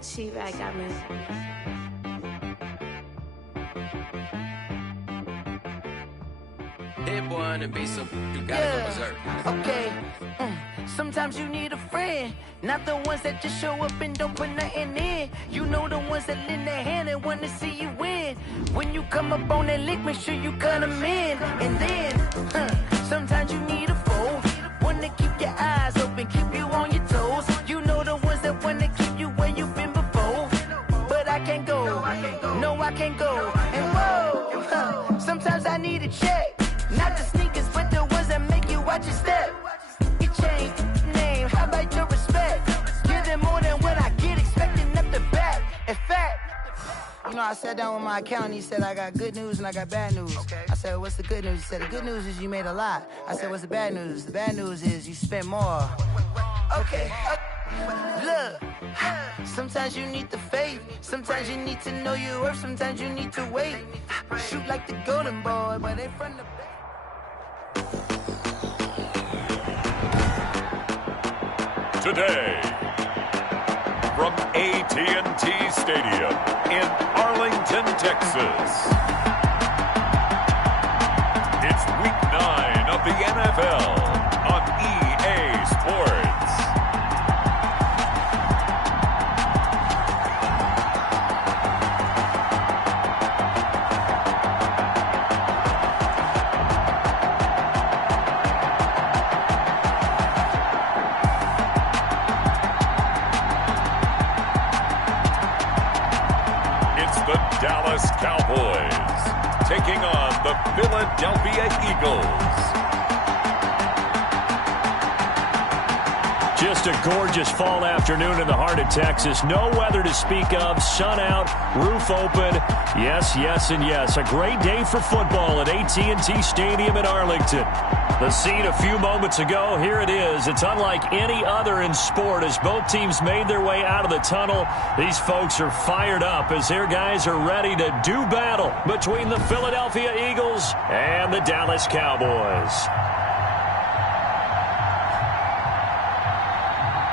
She got me. Hit one and be some. You gotta go berserk. Okay. Sometimes you need a friend, not the ones that just show up and don't put nothing in. You know the ones that lend their hand and want to see you win. When you come up on that lick, make sure you cut them in. And then, sometimes you need a foe, one to keep your eyes open, keep you on your toes. You know the ones that want to keep you where you've been before. But I can't go, no I can't go. And whoa, sometimes I need a check, not the sneakers, but the ones that make you watch your step. You change name, how about your respect? Give them more than what I get, expecting up the back. In fact, you know, I sat down with my accountant. He said, I got good news and I got bad news. Okay. I said, what's the good news? He said, the good news is you made a lot. I said, what's the bad news? The bad news is you spent more. Okay. Look, sometimes you need the faith. Sometimes you need to know your worth. Sometimes you need to wait. Shoot like the golden boy, but they from the back. Today, from AT&T Stadium in Arlington, Texas, it's Week 9 of the NFL on EA Sports. Dallas Cowboys taking on the Philadelphia Eagles. Just a gorgeous fall afternoon in the heart of Texas. No weather to speak of. Sun out, roof open. Yes, yes, and yes. A great day for football at AT&T Stadium in Arlington. The scene a few moments ago, here it is. It's unlike any other in sport as both teams made their way out of the tunnel. These folks are fired up as their guys are ready to do battle between the Philadelphia Eagles and the Dallas Cowboys.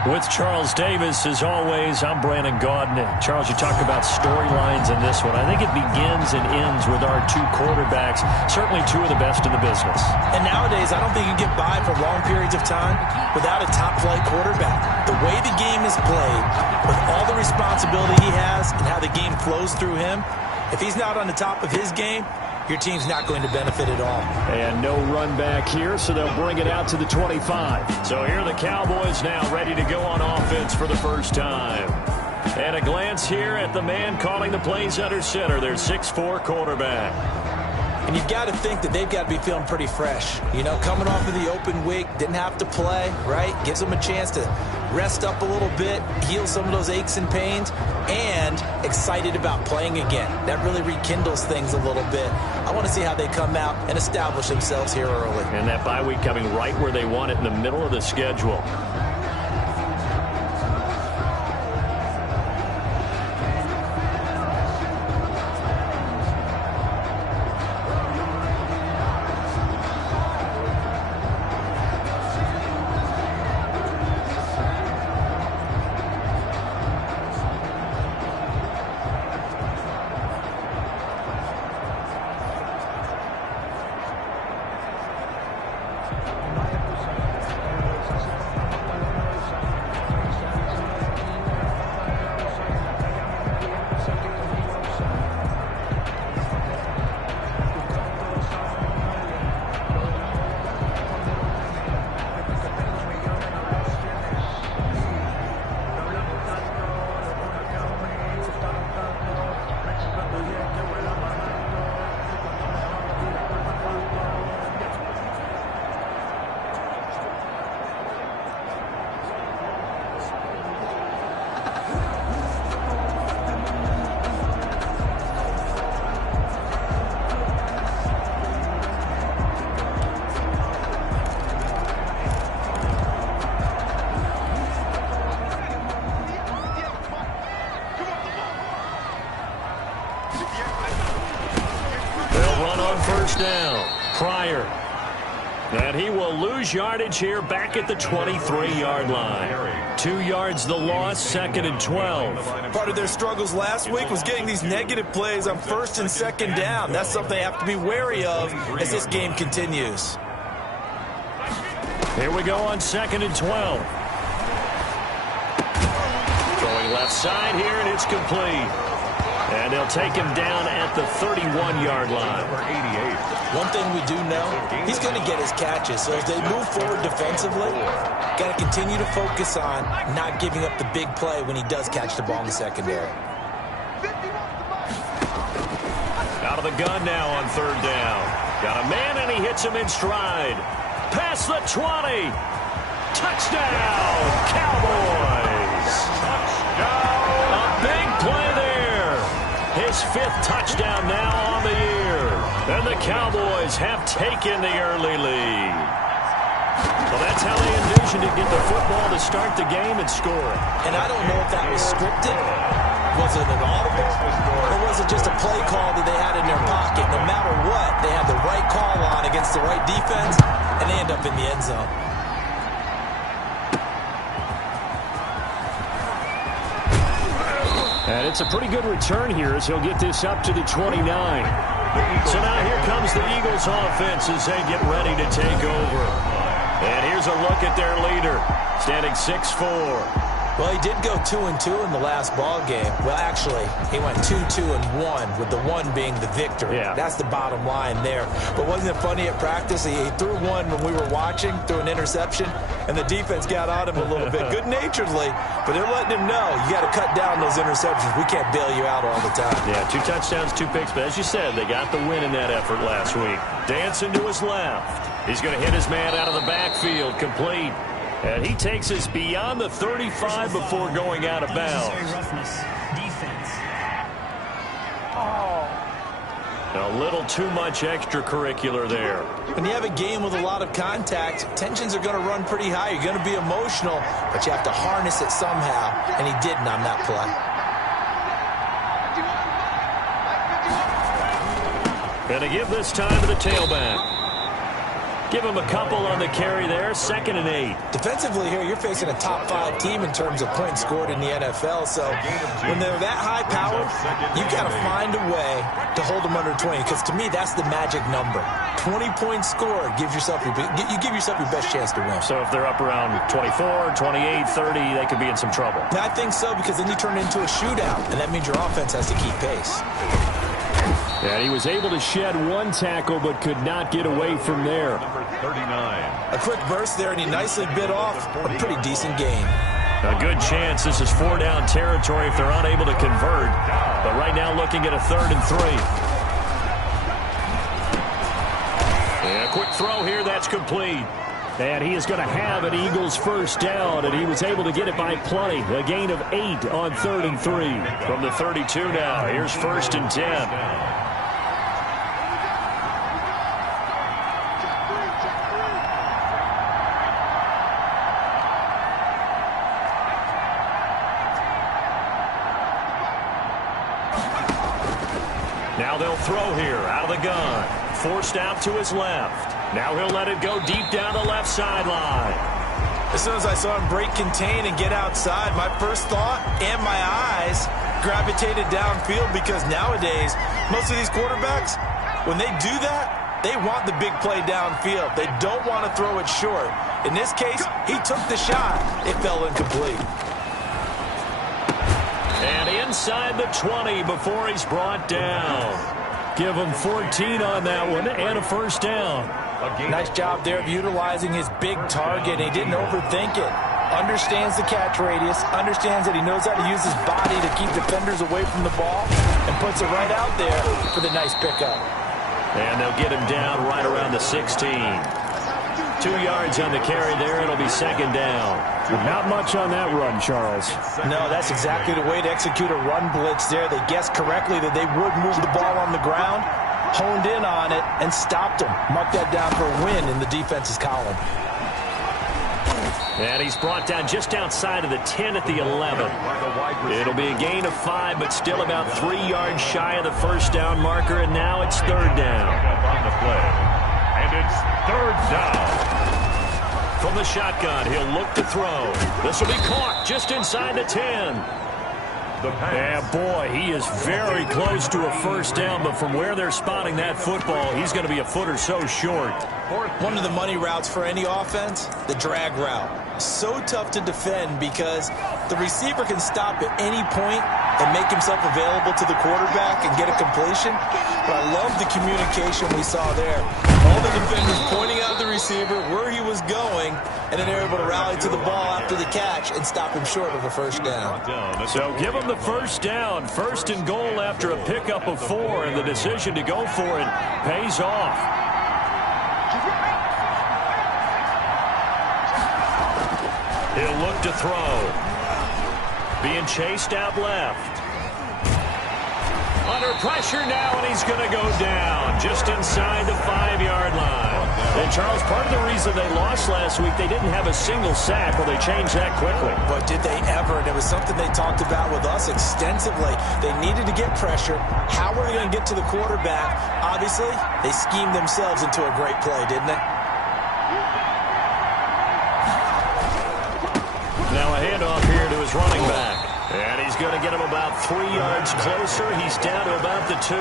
With Charles Davis, as always, I'm Brandon Gaudin. Charles, you talk about storylines in this one. I think it begins and ends with our two quarterbacks, certainly two of the best in the business. And nowadays, I don't think you get by for long periods of time without a top-flight quarterback. The way the game is played, with all the responsibility he has and how the game flows through him, if he's not on the top of his game, your team's not going to benefit at all. And no run back here, so they'll bring it out to the 25. So here are the Cowboys now ready to go on offense for the first time. And a glance here at the man calling the plays under center, their 6'4" quarterback. And you've got to think that they've got to be feeling pretty fresh. You know, coming off of the open week, didn't have to play, right? Gives them a chance to rest up a little bit, heal some of those aches and pains, and excited about playing again. That really rekindles things a little bit. I want to see how they come out and establish themselves here early. And that bye week coming right where they want it, in the middle of the schedule. And he will lose yardage here back at the 23-yard line. 2 yards the loss, 2nd and 12. Part of their struggles last week was getting these negative plays on 1st and 2nd down. That's something they have to be wary of as this game continues. Here we go on 2nd and 12. Throwing left side here, and it's complete. And they'll take him down at the 31-yard line. One thing we do know, he's going to get his catches. So as they move forward defensively, got to continue to focus on not giving up the big play when he does catch the ball in the secondary. Out of the gun now on 3rd down. Got a man, and he hits him in stride. Past the 20. Touchdown, Cowboys. Touchdown. A big play there. His 5th touchdown now on the year. And the Cowboys have taken the early lead. Well, that's how they envisioned to get the football to start the game and score. And I don't know if that was scripted. Was it an audible? Or was it just a play call that they had in their pocket? No matter what, they had the right call on against the right defense, and they end up in the end zone. And it's a pretty good return here as he'll get this up to the 29. So now here comes the Eagles offense as they get ready to take over. And here's a look at their leader, standing 6'4". Well, he did go 2-2 in the last ball game. Well, actually, he went 2-2-1, with the 1 being the victory. Yeah. That's the bottom line there. But wasn't it funny at practice? He threw one when we were watching, threw an interception, and the defense got on him a little bit, good-naturedly. But they're letting him know, you got to cut down those interceptions. We can't bail you out all the time. Yeah, 2 touchdowns, 2 picks. But as you said, they got the win in that effort last week. Dancing to his left. He's going to hit his man out of the backfield, complete. And he takes us beyond the 35 before going out of bounds. A little too much extracurricular there. When you have a game with a lot of contact, tensions are going to run pretty high. You're going to be emotional, but you have to harness it somehow, and he didn't on that play. Going to give this time to the tailback. Give him a couple on the carry there, 2nd and 8. Defensively here, you're facing a top 5 team in terms of points scored in the NFL. So when they're that high powered, you've got to find a way to hold them under 20. Because to me, that's the magic number. 20 points scored gives yourself you give yourself your best chance to win. So if they're up around 24, 28, 30, they could be in some trouble. I think so, because then you turn it into a shootout, and that means your offense has to keep pace. And he was able to shed 1 tackle, but could not get away from there. Number 39. A quick burst there, and he nicely bit off a pretty decent gain. A good chance this is 4-down territory if they're unable to convert. But right now looking at a 3rd and 3. And a quick throw here, that's complete. And he is going to have an Eagles 1st down, and he was able to get it by plenty. A gain of 8 on 3rd and 3. From the 32 now, here's 1st and 10. Now they'll throw here out of the gun. Forced out to his left. Now he'll let it go deep down the left sideline. As soon as I saw him break contain and get outside, my first thought and my eyes gravitated downfield, because nowadays, most of these quarterbacks, when they do that, they want the big play downfield. They don't want to throw it short. In this case, he took the shot. It fell incomplete. And inside the 20 before he's brought down. Give him 14 on that one and a 1st down. Nice job there of utilizing his big target. He didn't overthink it. Understands the catch radius. Understands that he knows how to use his body to keep defenders away from the ball. And puts it right out there for the nice pickup. And they'll get him down right around the 16. 2 yards on the carry there. It'll be 2nd down. Not much on that run, Charles. No, that's exactly the way to execute a run blitz there. They guessed correctly that they would move the ball on the ground, honed in on it, and stopped them. Mark that down for a win in the defense's column. And he's brought down just outside of the 10 at the 11. It'll be a gain of 5, but still about 3 yards shy of the 1st down marker, and now it's 3rd down. On the play. And it's 3rd down. from the shotgun. He'll look to throw. This will be caught just inside the 10. And boy, he is very close to a first down, but from where they're spotting that football, he's going to be a foot or so short. One of the money routes for any offense, the drag route. So tough to defend because the receiver can stop at any point and make himself available to the quarterback and get a completion. But I love the communication we saw there. All the defenders pointing out the receiver where he was going, and then they're able to rally to the ball after the catch and stop him short of a first down. So give him the first down. First and goal after a pickup of 4, and the decision to go for it pays off. He'll look to throw. Being chased out left. Under pressure now, and he's going to go down just inside the 5-yard line. And, Charles, part of the reason they lost last week, they didn't have a single sack. Well, they changed that quickly. But did they ever? And it was something they talked about with us extensively. They needed to get pressure. How were they going to get to the quarterback? Obviously, they schemed themselves into a great play, didn't they? Now a handoff here to his running back. And he's going to get him about 3 yards closer. He's down to about the 2.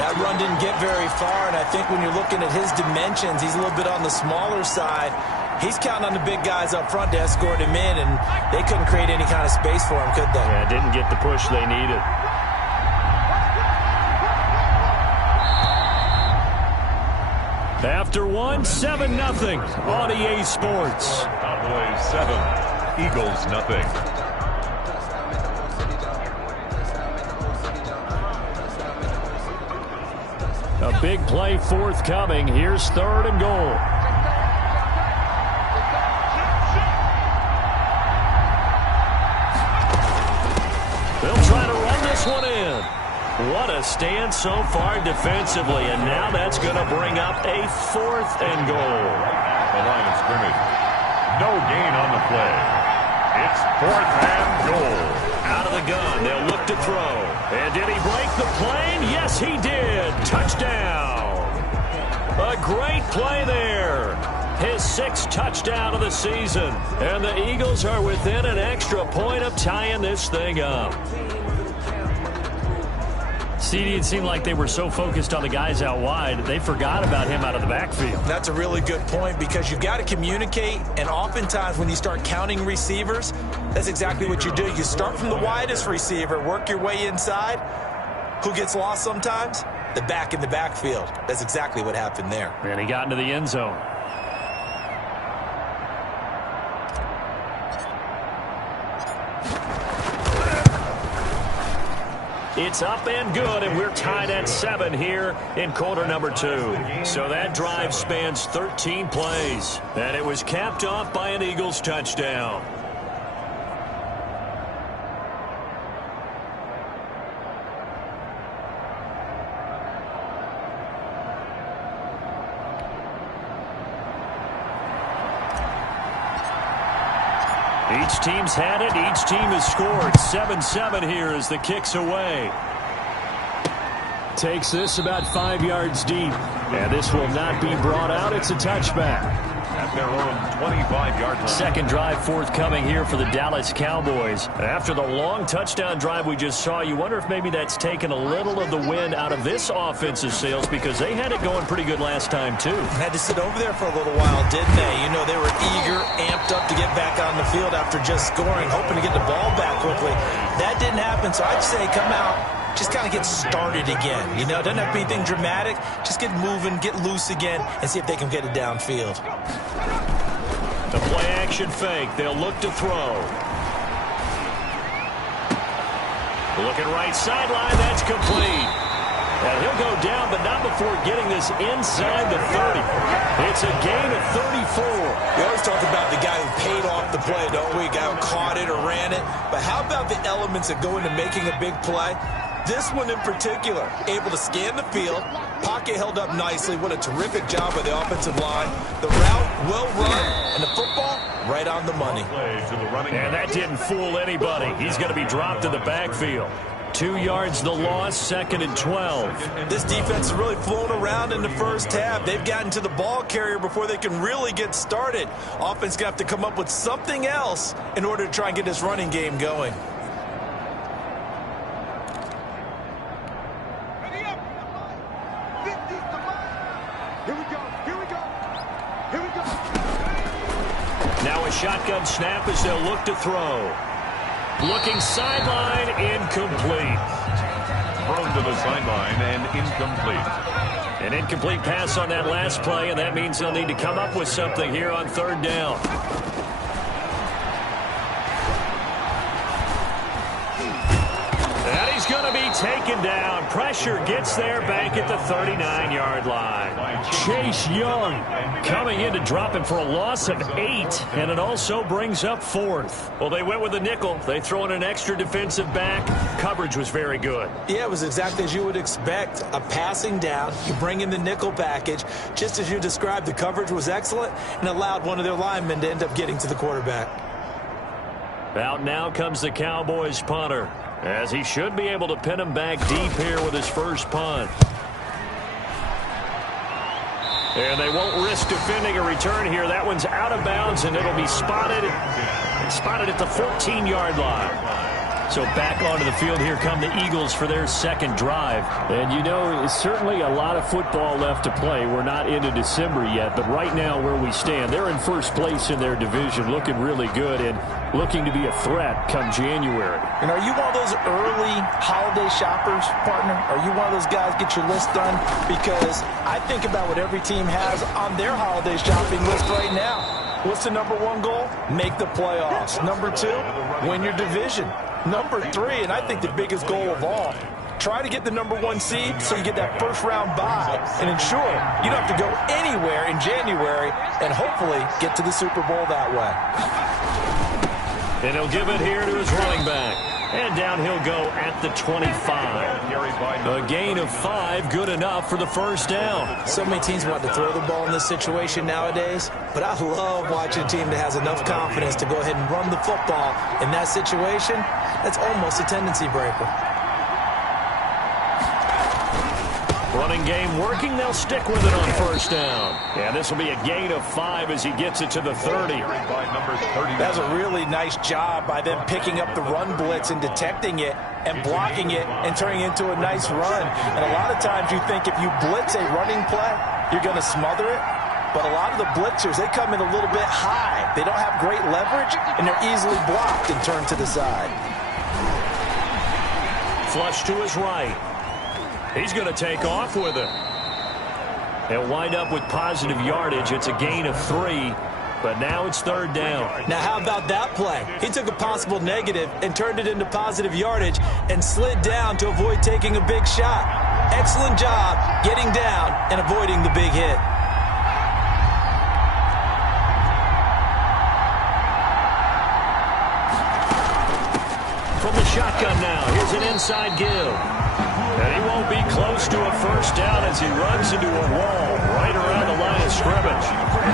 That run didn't get very far, and I think when you're looking at his dimensions, he's a little bit on the smaller side. He's counting on the big guys up front to escort him in, and they couldn't create any kind of space for him, could they? Yeah, didn't get the push they needed. After 1, 7-0 on EA Sports. Cowboys 7, Eagles 0. A big play forthcoming. Here's 3rd and goal. They'll try to run this one in. What a stand so far defensively, and now that's going to bring up a 4th and goal. The line of scrimmage. No gain on the play. It's 4th and goal. Out of the gun, they'll look to throw. And did he break the plane? Yes, he did. Touchdown. A great play there. His 6th touchdown of the season. And the Eagles are within an extra point of tying this thing up. CD, it seemed like they were so focused on the guys out wide, they forgot about him out of the backfield. That's a really good point because you've got to communicate, and oftentimes when you start counting receivers, that's exactly what you do. You start from the widest receiver, work your way inside. Who gets lost sometimes? The back in the backfield. That's exactly what happened there. And he got into the end zone. It's up and good, and we're tied at 7 here in quarter number 2. So that drive spans 13 plays, and it was capped off by an Eagles touchdown. Each team's had it. Each team has scored. 7-7 here as the kick's away. Takes this about 5 yards deep. And this will not be brought out. It's a touchback. At their own 25-yard line. Second drive forthcoming here for the Dallas Cowboys. After the long touchdown drive we just saw, you wonder if maybe that's taken a little of the wind out of this offensive sails because they had it going pretty good last time, too. Had to sit over there for a little while, didn't they? You know, they were eager, amped up to get back on the field after just scoring, hoping to get the ball back quickly. That didn't happen, so I'd say come out. Just kind of get started again. You know, doesn't have to be anything dramatic. Just get moving, get loose again, and see if they can get it downfield. The play-action fake. They'll look to throw. Looking right sideline. That's complete. And he'll go down, but not before getting this inside the 30. It's a gain of 34. We always talk about the guy who paid off the play, don't we? A guy who caught it or ran it. But how about the elements that go into making a big play? This one in particular, able to scan the field, pocket held up nicely. What a terrific job by the offensive line. The route well run, and the football right on the money. And that didn't fool anybody. He's going to be dropped in the backfield. 2 yards the loss, 2nd and 12. This defense is really flown around in the first half. They've gotten to the ball carrier before they can really get started. Offense going to have to come up with something else in order to try and get this running game going. Now a shotgun snap as they'll look to throw. Looking sideline, incomplete. Thrown to the sideline and incomplete. An incomplete pass on that last play, and that means they'll need to come up with something here on 3rd down. And he's going to be taken down. Pressure gets there back at the 39-yard line. Chase Young coming in to drop him for a loss of 8, and it also brings up 4th. Well, they went with a nickel. They throw in an extra defensive back. Coverage was very good. Yeah, it was exactly as you would expect. A passing down, you bring in the nickel package. Just as you described, the coverage was excellent and allowed one of their linemen to end up getting to the quarterback. Out now comes the Cowboys punter, as he should be able to pin him back deep here with his first punt. And they won't risk defending a return here. That one's out of bounds, and it'll be spotted at the 14-yard line. So back onto the field, here come the Eagles for their 2nd drive. And you know, certainly a lot of football left to play. We're not into December yet, but right now where we stand, they're in first place in their division, looking really good and looking to be a threat come January. And are you one of those early holiday shoppers, partner? Are you one of those guys get your list done? Because I think about what every team has on their holiday shopping list right now. What's the number 1 goal? Make the playoffs. Number 2, win your division. Number 3, and I think the biggest goal of all, try to get the number 1 seed so you get that first-round bye and ensure you don't have to go anywhere in January and hopefully get to the Super Bowl that way. And he'll give it here to his running back. And down he'll go at the 25. A gain of 5, good enough for the first down. So many teams want to throw the ball in this situation nowadays, but I love watching a team that has enough confidence to go ahead and run the football in that situation. That's almost a tendency breaker. Running game working. They'll stick with it on first down. And this will be a gain of 5 as he gets it to the 30. That's a really nice job by them picking up the run blitz and detecting it and blocking it and turning it into a nice run. And a lot of times you think if you blitz a running play, you're going to smother it. But a lot of the blitzers, they come in a little bit high. They don't have great leverage, and they're easily blocked and turned to the side. Flush to his right. He's going to take off with it. They'll wind up with positive yardage. It's a gain of 3, but now it's 3rd down. Now, how about that play? He took a possible negative and turned it into positive yardage and slid down to avoid taking a big shot. Excellent job getting down and avoiding the big hit. From the shotgun now, here's an inside give. And he won't be close to a first down as he runs into a wall right around the line of scrimmage.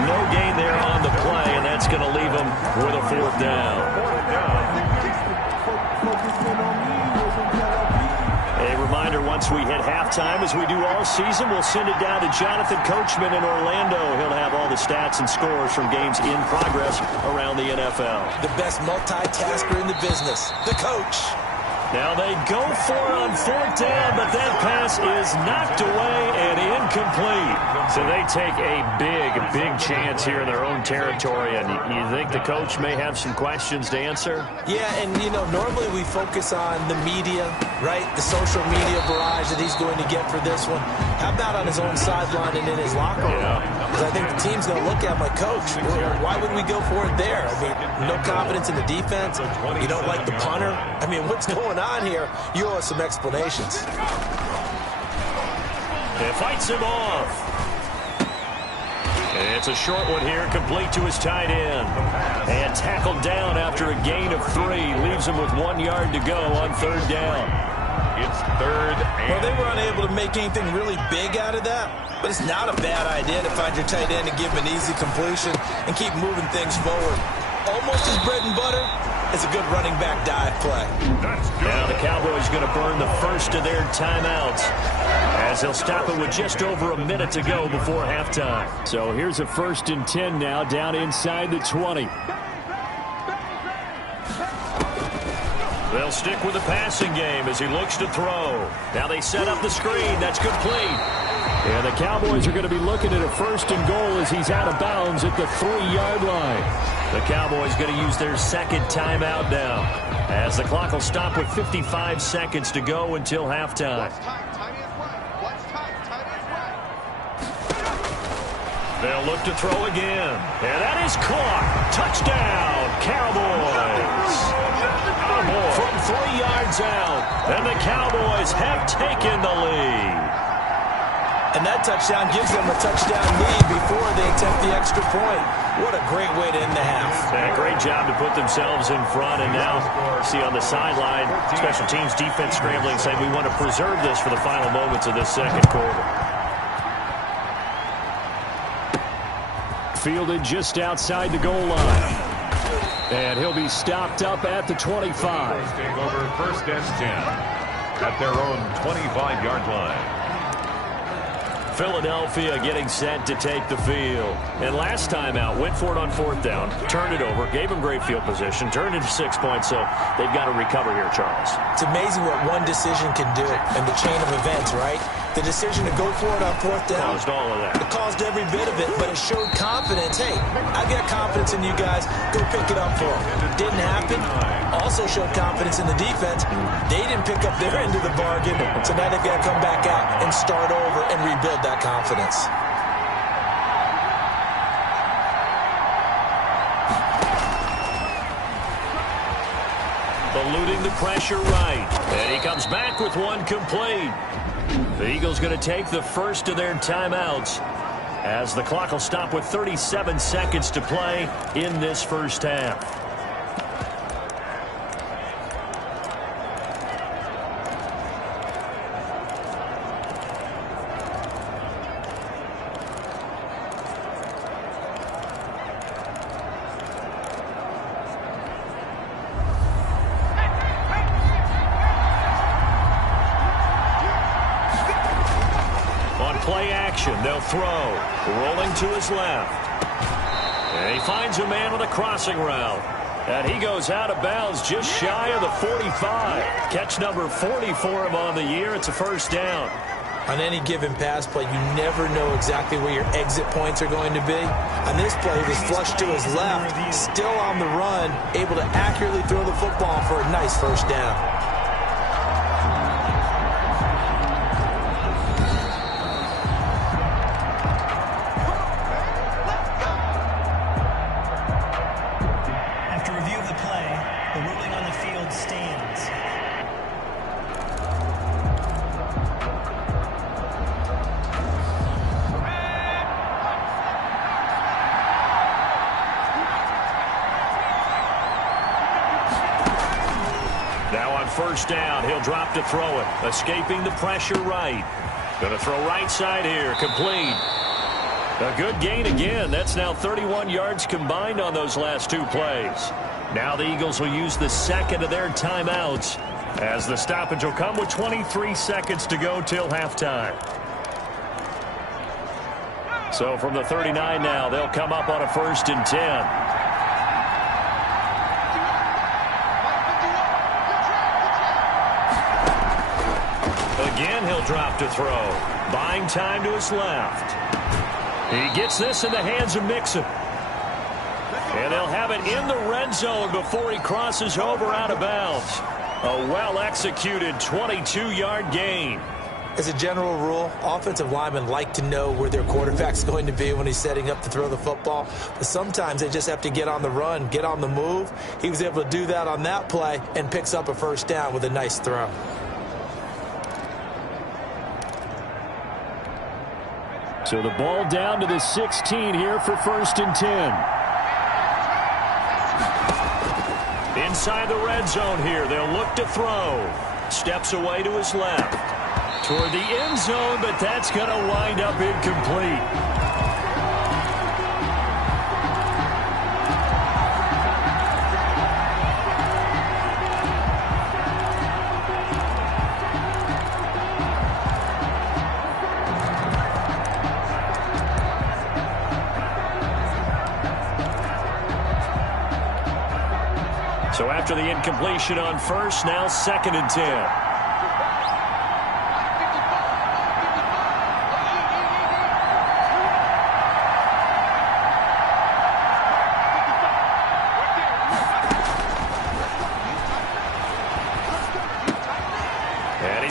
No gain there on the play, and that's going to leave him with a 4th down. A reminder, once we hit halftime, as we do all season, we'll send it down to Jonathan Coachman in Orlando. He'll have all the stats and scores from games in progress around the NFL. The best multitasker in the business, the coach. Now they go for it on 4th down, but that pass is knocked away and incomplete. So they take a big chance here in their own territory. And you think the coach may have some questions to answer? Yeah, and, you know, normally we focus on the media, right? The social media barrage that he's going to get for this one. How about on his own sideline and in his locker room? Because I think the team's going to look at him like, Coach, why would we go for it there? I mean, no confidence in the defense. You don't like the punter. I mean, what's going on here? You owe us some explanations. It fights him off. And it's a short one here, complete to his tight end. And tackled down after a gain of 3. Leaves him with 1 yard to go on 3rd down. It's 3rd and... Well, they were unable to make anything really big out of that. But it's not a bad idea to find your tight end and give him an easy completion and keep moving things forward. almost his bread and butter is a good running back dive play. That's good. Now the Cowboys going to burn the first of their timeouts as they'll stop it with just over a minute to go before halftime. So here's a 1st and 10 now down inside the 20. They'll stick with the passing game as he looks to throw. Now they set up the screen. That's complete. And the Cowboys are going to be looking at a 1st and goal as he's out of bounds at the 3-yard line. The Cowboys going to use their second timeout now as the clock will stop with 55 seconds to go until halftime. They'll look to throw again. And that is caught. Touchdown, Cowboys. From 3 yards out. And the Cowboys have taken the lead. And that touchdown gives them a touchdown lead before they attempt the extra point. What a great way to end the half. Yeah, great job to put themselves in front. And now, see on the sideline, special teams defense scrambling, saying we want to preserve this for the final moments of this second quarter. Fielded just outside the goal line. And he'll be stopped up at the 25. Take over 1st and 10 at their own 25-yard line. Philadelphia getting set to take the field. And last time out, went for it on 4th down, turned it over, gave them great field position, turned it to 6 points, so they've got to recover here, Charles. It's amazing what one decision can do in the chain of events, right? The decision to go for it on 4th down. Caused all of that. It caused every bit of it, but it showed confidence. Hey, I got confidence in you guys. Go pick it up for them. Didn't happen. Also showed confidence in the defense. They didn't pick up their end of the bargain, so now they've got to come back out and start over and rebuild that confidence. Eluding the pressure right. And he comes back with one complete. The Eagles going to take the first of their timeouts as the clock will stop with 37 seconds to play in this first half. Play action. They'll throw. Rolling to his left. And he finds a man on the crossing route. And he goes out of bounds just shy of the 45. Catch number 40 for him on the year. It's a 1st down. On any given pass play, you never know exactly where your exit points are going to be. On this play, he was flushed to his left, still on the run, able to accurately throw the football for a nice 1st down. Now on 1st down, he'll drop to throw it. Escaping the pressure right. Going to throw right side here. Complete. A good gain again. That's now 31 yards combined on those last 2 plays. Now the Eagles will use the second of their timeouts as the stoppage will come with 23 seconds to go till halftime. So from the 39 now, they'll come up on a 1st and 10. Again, he'll drop to throw. Buying time to his left. He gets this in the hands of Mixon. And they'll have it in the red zone before he crosses over out of bounds. A well-executed 22-yard gain. As a general rule, offensive linemen like to know where their quarterback's going to be when he's setting up to throw the football. But sometimes they just have to get on the run, get on the move. He was able to do that on that play and picks up a 1st down with a nice throw. So the ball down to the 16 here for 1st and 10. Inside the red zone here. They'll look to throw. Steps away to his left. Toward the end zone, but that's going to wind up incomplete. So after the incompletion on first, now 2nd and 10.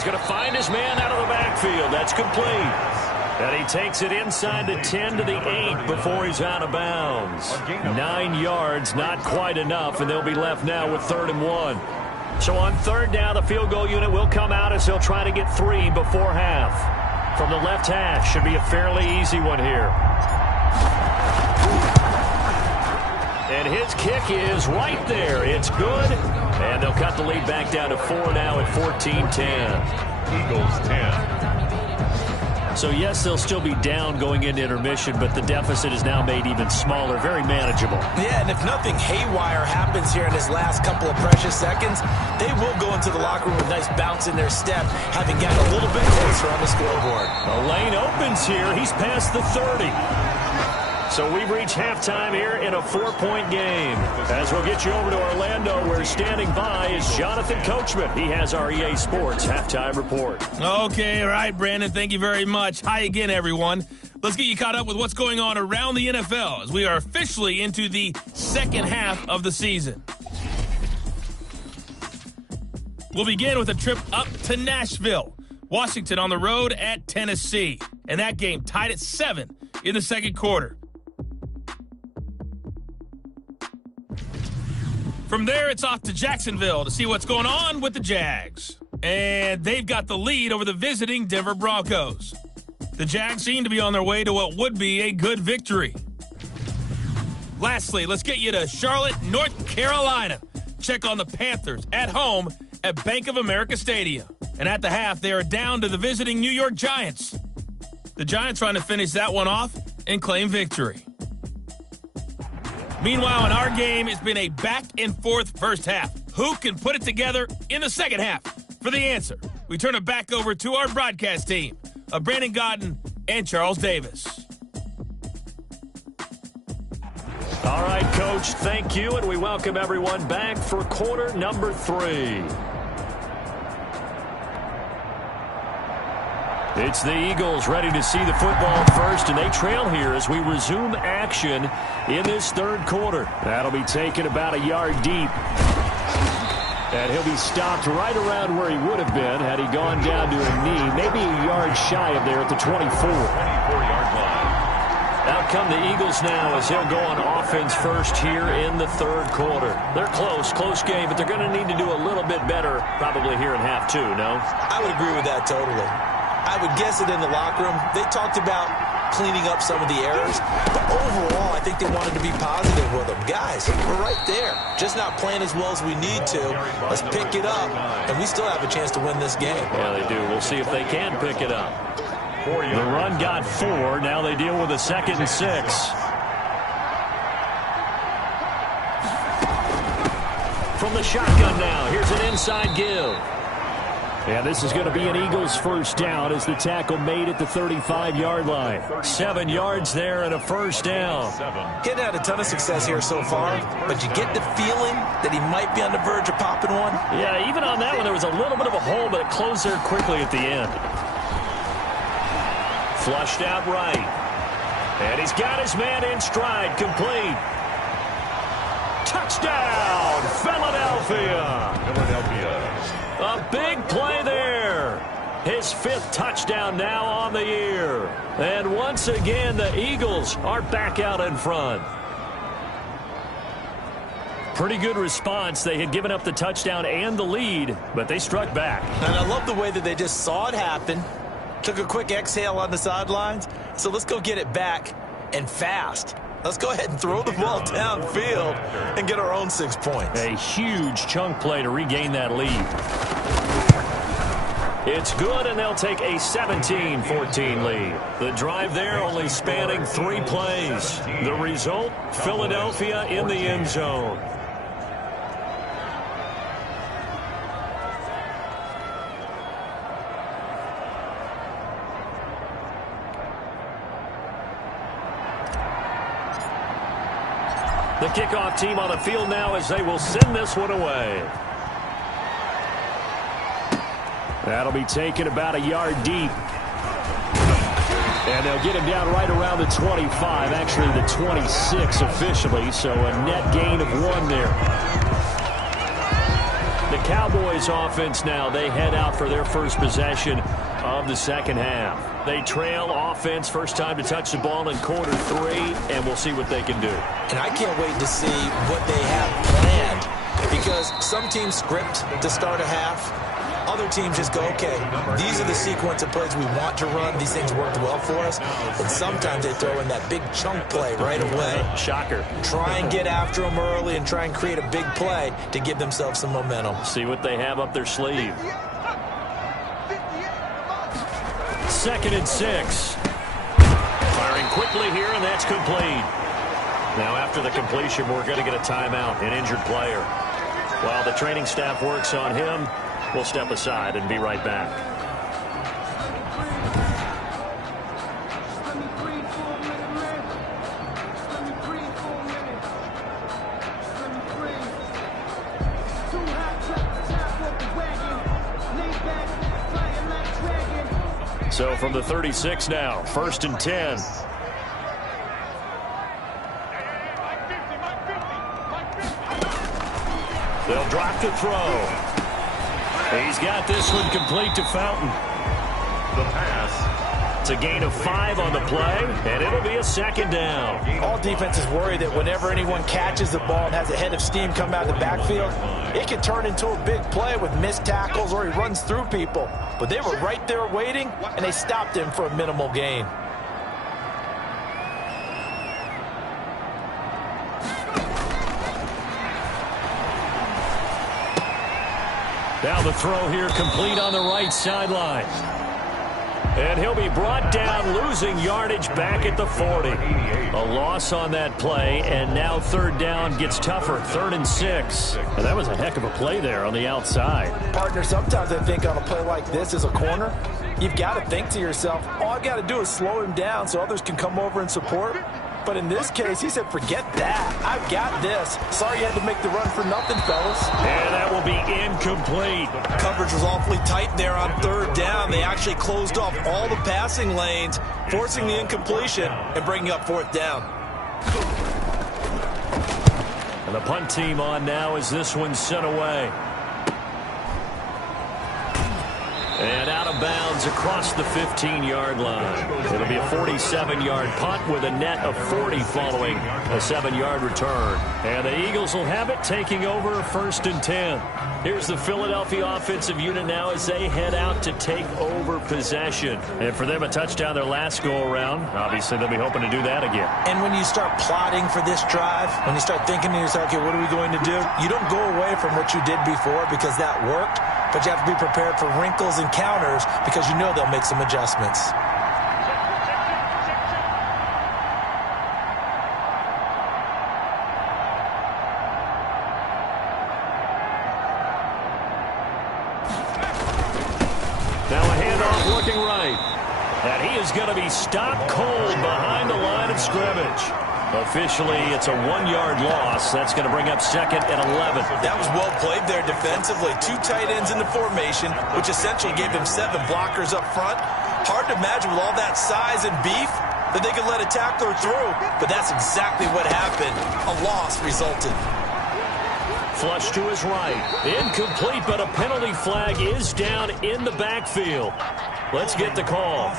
Going to find his man out of the backfield. That's complete. And he takes it inside the 10 to the 8 before he's out of bounds. 9 yards, not quite enough, and they'll be left now with 3rd and 1. So on 3rd down, the field goal unit will come out as they'll try to get 3 before half. From the left hash, should be a fairly easy one here. And his kick is right there. It's good. And they'll cut the lead back down to 4 now at 14-10. Eagles 10. So, yes, they'll still be down going into intermission, but the deficit is now made even smaller, very manageable. Yeah, and if nothing haywire happens here in his last couple of precious seconds, they will go into the locker room with a nice bounce in their step, having gotten a little bit closer on the scoreboard. The lane opens here. He's past the 30. So we've reached halftime here in a 4-point game. As we'll get you over to Orlando, where standing by is Jonathan Coachman. He has our EA Sports halftime report. Okay, all right, Brandon, thank you very much. Hi again, everyone. Let's get you caught up with what's going on around the NFL as we are officially into the second half of the season. We'll begin with a trip up to Nashville. Washington on the road at Tennessee. And that game tied at 7 in the second quarter. From there, it's off to Jacksonville to see what's going on with the Jags. And they've got the lead over the visiting Denver Broncos. The Jags seem to be on their way to what would be a good victory. Lastly, let's get you to Charlotte, North Carolina. Check on the Panthers at home at Bank of America Stadium. And at the half, they are down to the visiting New York Giants. The Giants trying to finish that one off and claim victory. Meanwhile, in our game, it's been a back-and-forth first half. Who can put it together in the second half? For the answer, we turn it back over to our broadcast team of Brandon Godden and Charles Davis. All right, Coach, thank you, and we welcome everyone back for quarter number 3. It's the Eagles ready to see the football first, and they trail here as we resume action in this third quarter. That'll be taken about a yard deep. And he'll be stopped right around where he would have been had he gone down to a knee, maybe a yard shy of there at the 24. 24-yard line. Out come the Eagles now as they'll go on offense first here in the third quarter. They're close game, but they're going to need to do a little bit better probably here in half 2, no? I would agree with that totally. I would guess it in the locker room. They talked about cleaning up some of the errors, but overall, I think they wanted to be positive with them. Guys, we're right there. Just not playing as well as we need to. Let's pick it up, and we still have a chance to win this game. Yeah, they do. We'll see if they can pick it up. The run got 4. Now they deal with a 2nd and 6. From the shotgun now, here's an inside give. And this is going to be an Eagles first down as the tackle made at the 35-yard line. 7 yards there and a first down. Getting had a ton of success here so far, but you get the feeling that he might be on the verge of popping one. Yeah, even on that one, there was a little bit of a hole, but it closed there quickly at the end. Flushed out right. And he's got his man in stride, complete. Touchdown, Philadelphia. A big play there. His 5th touchdown now on the year. And once again, the Eagles are back out in front. Pretty good response. They had given up the touchdown and the lead, but they struck back. And I love the way that they just saw it happen, took a quick exhale on the sidelines. So let's go get it back and fast. Let's go ahead and throw the ball downfield and get our own 6 points. A huge chunk play to regain that lead. It's good, and they'll take a 17-14 lead. The drive there only spanning 3 plays. The result, Philadelphia in the end zone. The kickoff team on the field now as they will send this one away. That'll be taken about a yard deep. And they'll get him down right around the 25, actually the 26 officially, so a net gain of 1 there. The Cowboys offense now, they head out for their first possession of the second half. They trail offense, first time to touch the ball in quarter 3, and we'll see what they can do. And I can't wait to see what they have planned, because some teams script to start a half. Other teams just go, okay, these are the sequence of plays we want to run. These things worked well for us. And sometimes they throw in that big chunk play right away. Shocker. Try and get after them early and try and create a big play to give themselves some momentum. See what they have up their sleeve. 2nd and 6. Firing quickly here, and that's complete. Now after the completion, we're going to get a timeout, an injured player. While the training staff works on him, we'll step aside and be right back. So from the 36 now, 1st and 10. They'll drop to throw. He's got this one complete to Fountain. The pass. It's a gain of 5 on the play, and it'll be a 2nd down. All defenses worry that whenever anyone catches the ball and has a head of steam come out of the backfield, it can turn into a big play with missed tackles or he runs through people. But they were right there waiting, and they stopped him for a minimal gain. Now the throw here complete on the right sideline. And he'll be brought down, losing yardage back at the 40. A loss on that play, and now 3rd down gets tougher, 3rd and 6. And that was a heck of a play there on the outside. Partner, sometimes I think on a play like this as a corner, you've got to think to yourself, all I've got to do is slow him down so others can come over and support. But in this case, he said, forget that. I've got this. Sorry you had to make the run for nothing, fellas. And that will be incomplete. Coverage was awfully tight there on 3rd down. They actually closed off all the passing lanes, forcing the incompletion and bringing up 4th down. And the punt team on now as this one's sent away. And out of bounds across the 15-yard line. It'll be a 47-yard punt with a net of 40 following a 7-yard return. And the Eagles will have it, taking over 1st and 10. Here's the Philadelphia offensive unit now as they head out to take over possession. And for them, a touchdown their last go-around. Obviously, they'll be hoping to do that again. And when you start plotting for this drive, when you start thinking to yourself, okay, what are we going to do? You don't go away from what you did before because that worked. But you have to be prepared for wrinkles and counters because you know they'll make some adjustments. Now a handoff looking right. And he is going to be stopped cold behind the line of scrimmage. Officially, it's a 1-yard loss. That's going to bring up 2nd and 11. That was well played there defensively. 2 tight ends in the formation, which essentially gave him 7 blockers up front. Hard to imagine with all that size and beef that they could let a tackler through. But that's exactly what happened. A loss resulted. Flush to his right. Incomplete, but a penalty flag is down in the backfield. Let's get the call.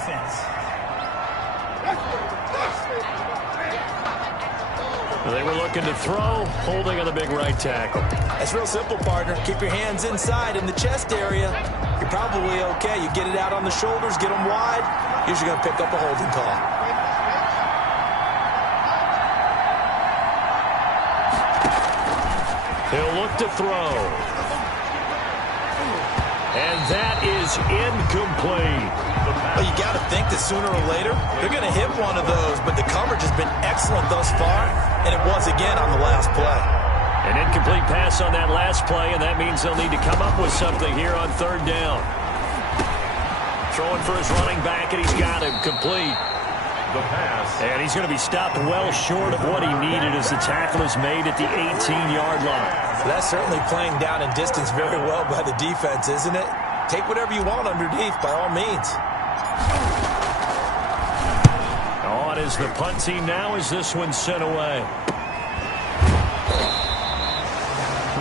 They were looking to throw, holding on the big right tackle. That's real simple, partner. Keep your hands inside in the chest area. You're probably okay. You get it out on the shoulders, get them wide. Usually going to pick up a holding call. He'll look to throw. And that is incomplete. Well, you got to think that sooner or later, they're going to hit one of those, but the coverage has been excellent thus far, and it was again on the last play. An incomplete pass on that last play, and that means they'll need to come up with something here on 3rd down. Throwing for his running back, and he's got him complete. The pass. And he's going to be stopped well short of what he needed as the tackle is made at the 18-yard line. So that's certainly playing down in distance very well by the defense, isn't it? Take whatever you want underneath, by all means. On is the punt team now as this one's sent away.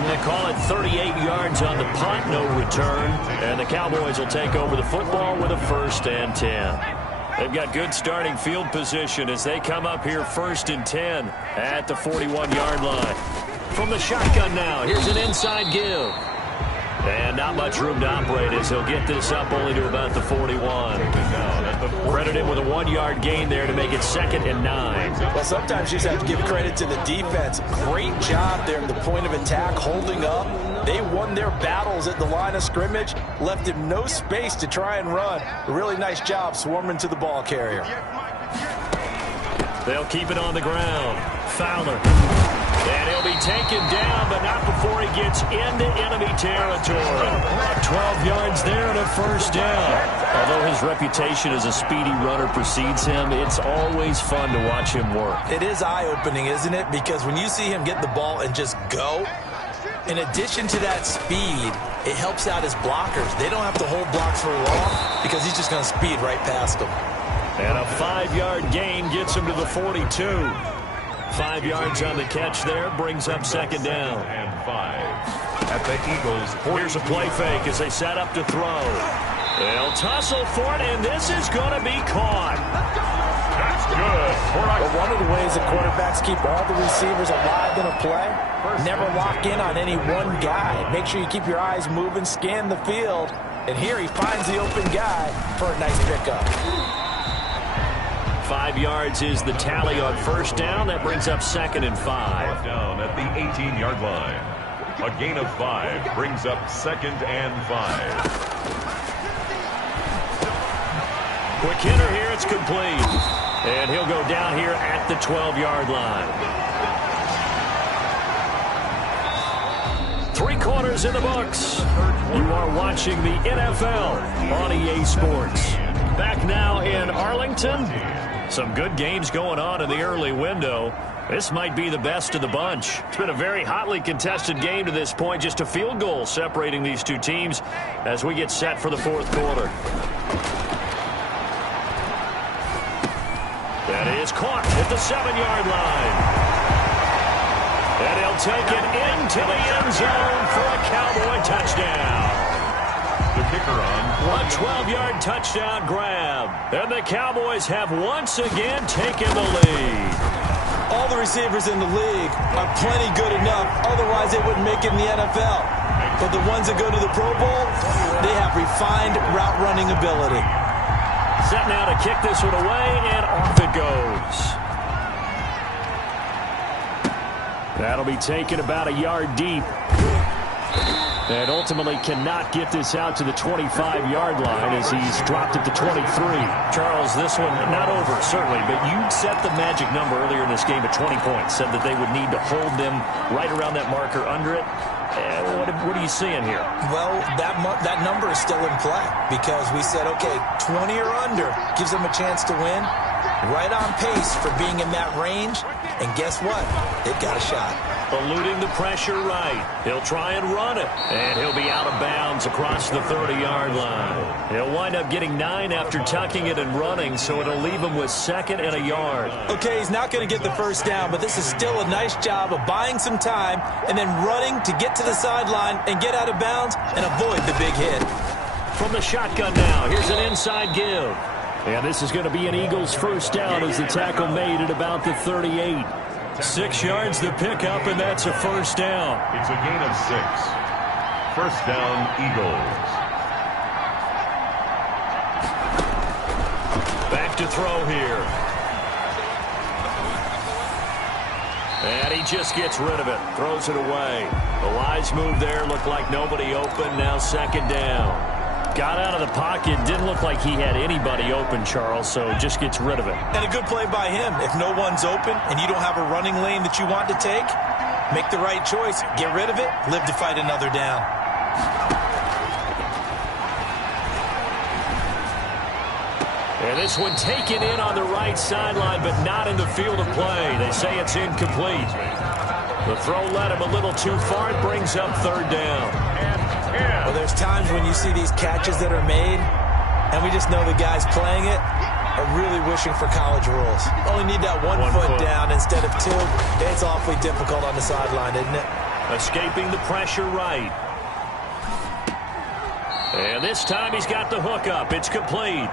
They call it 38 yards on the punt, no return. And the Cowboys will take over the football with a 1st and 10. They've got good starting field position as they come up here 1st and 10 at the 41-yard line. From the shotgun now, here's an inside give. And not much room to operate as he'll get this up only to about the 41. Credit him with a 1-yard gain there to make it 2nd and 9. Well, sometimes you just have to give credit to the defense. Great job there at the point of attack, holding up. They won their battles at the line of scrimmage, left him no space to try and run. A really nice job swarming to the ball carrier. They'll keep it on the ground. Fowler. And he'll be taken down, but not before he gets into enemy territory. 12 yards there and a 1st down. Although his reputation as a speedy runner precedes him, it's always fun to watch him work. It is eye-opening, isn't it? Because when you see him get the ball and just go, in addition to that speed, it helps out his blockers. They don't have to hold blocks for long because he's just going to speed right past them. And a 5-yard gain gets him to the 42. 5 yards on the catch there, brings up 2nd down. And 5 at the Eagles. Here's a play fake as they set up to throw. They'll tussle for it, and this is going to be caught. That's good. But one of the ways that quarterbacks keep all the receivers alive in a play, never lock in on any one guy. Make sure you keep your eyes moving, scan the field, and here he finds the open guy for a nice pickup. 5 yards is the tally on 1st down. That brings up 2nd and 5. Down at the 18-yard line. A gain of 5 brings up 2nd and 5. Quick hitter here. It's complete. And he'll go down here at the 12-yard line. 3 quarters in the books. You are watching the NFL on EA Sports. Back now in Arlington. Some good games going on in the early window. This might be the best of the bunch. It's been a very hotly contested game to this point. Just a field goal separating these two teams as we get set for the 4th quarter. That is caught at the 7-yard line. And he'll take it into the end zone for a Cowboy touchdown. The kicker on. A 12-yard touchdown grab. And the Cowboys have once again taken the lead. All the receivers in the league are plenty good enough. Otherwise, they wouldn't make it in the NFL. But the ones that go to the Pro Bowl, they have refined route running ability. Set now to kick this one away, and off it goes. That'll be taken about a yard deep. And ultimately cannot get this out to the 25-yard line as he's dropped it to 23. Charles, this one not over, certainly, but you set the magic number earlier in this game at 20 points, said that they would need to hold them right around that marker under it. What are you seeing here? Well, that number is still in play because we said, okay, 20 or under gives them a chance to win. Right on pace for being in that range. And guess what? They've got a shot. Eluding the pressure right. He'll try and run it. And he'll be out of bounds across the 30-yard line. He'll wind up getting 9 after tucking it and running, so it'll leave him with 2nd and a yard. Okay, he's not going to get the 1st down, but this is still a nice job of buying some time and then running to get to the sideline and get out of bounds and avoid the big hit. From the shotgun now, here's an inside give. And this is going to be an Eagles 1st down as the tackle made at about the 38. 6 yards the pickup, and that's a 1st down. It's a gain of 6. 1st down, Eagles. Back to throw here. And he just gets rid of it. Throws it away. A wise move there. Looked like nobody open. Now 2nd down. Got out of the pocket. Didn't look like he had anybody open, Charles, so just gets rid of it. And a good play by him. If no one's open and you don't have a running lane that you want to take, make the right choice. Get rid of it. Live to fight another down. And this one taken in on the right sideline, but not in the field of play. They say it's incomplete. The throw led him a little too far. It brings up third down. Well, there's times when you see these catches that are made, and we just know the guys playing it are really wishing for college rules. Only need that one foot down instead of two. It's awfully difficult on the sideline, isn't it? Escaping the pressure right. And this time he's got the hook up. It's complete.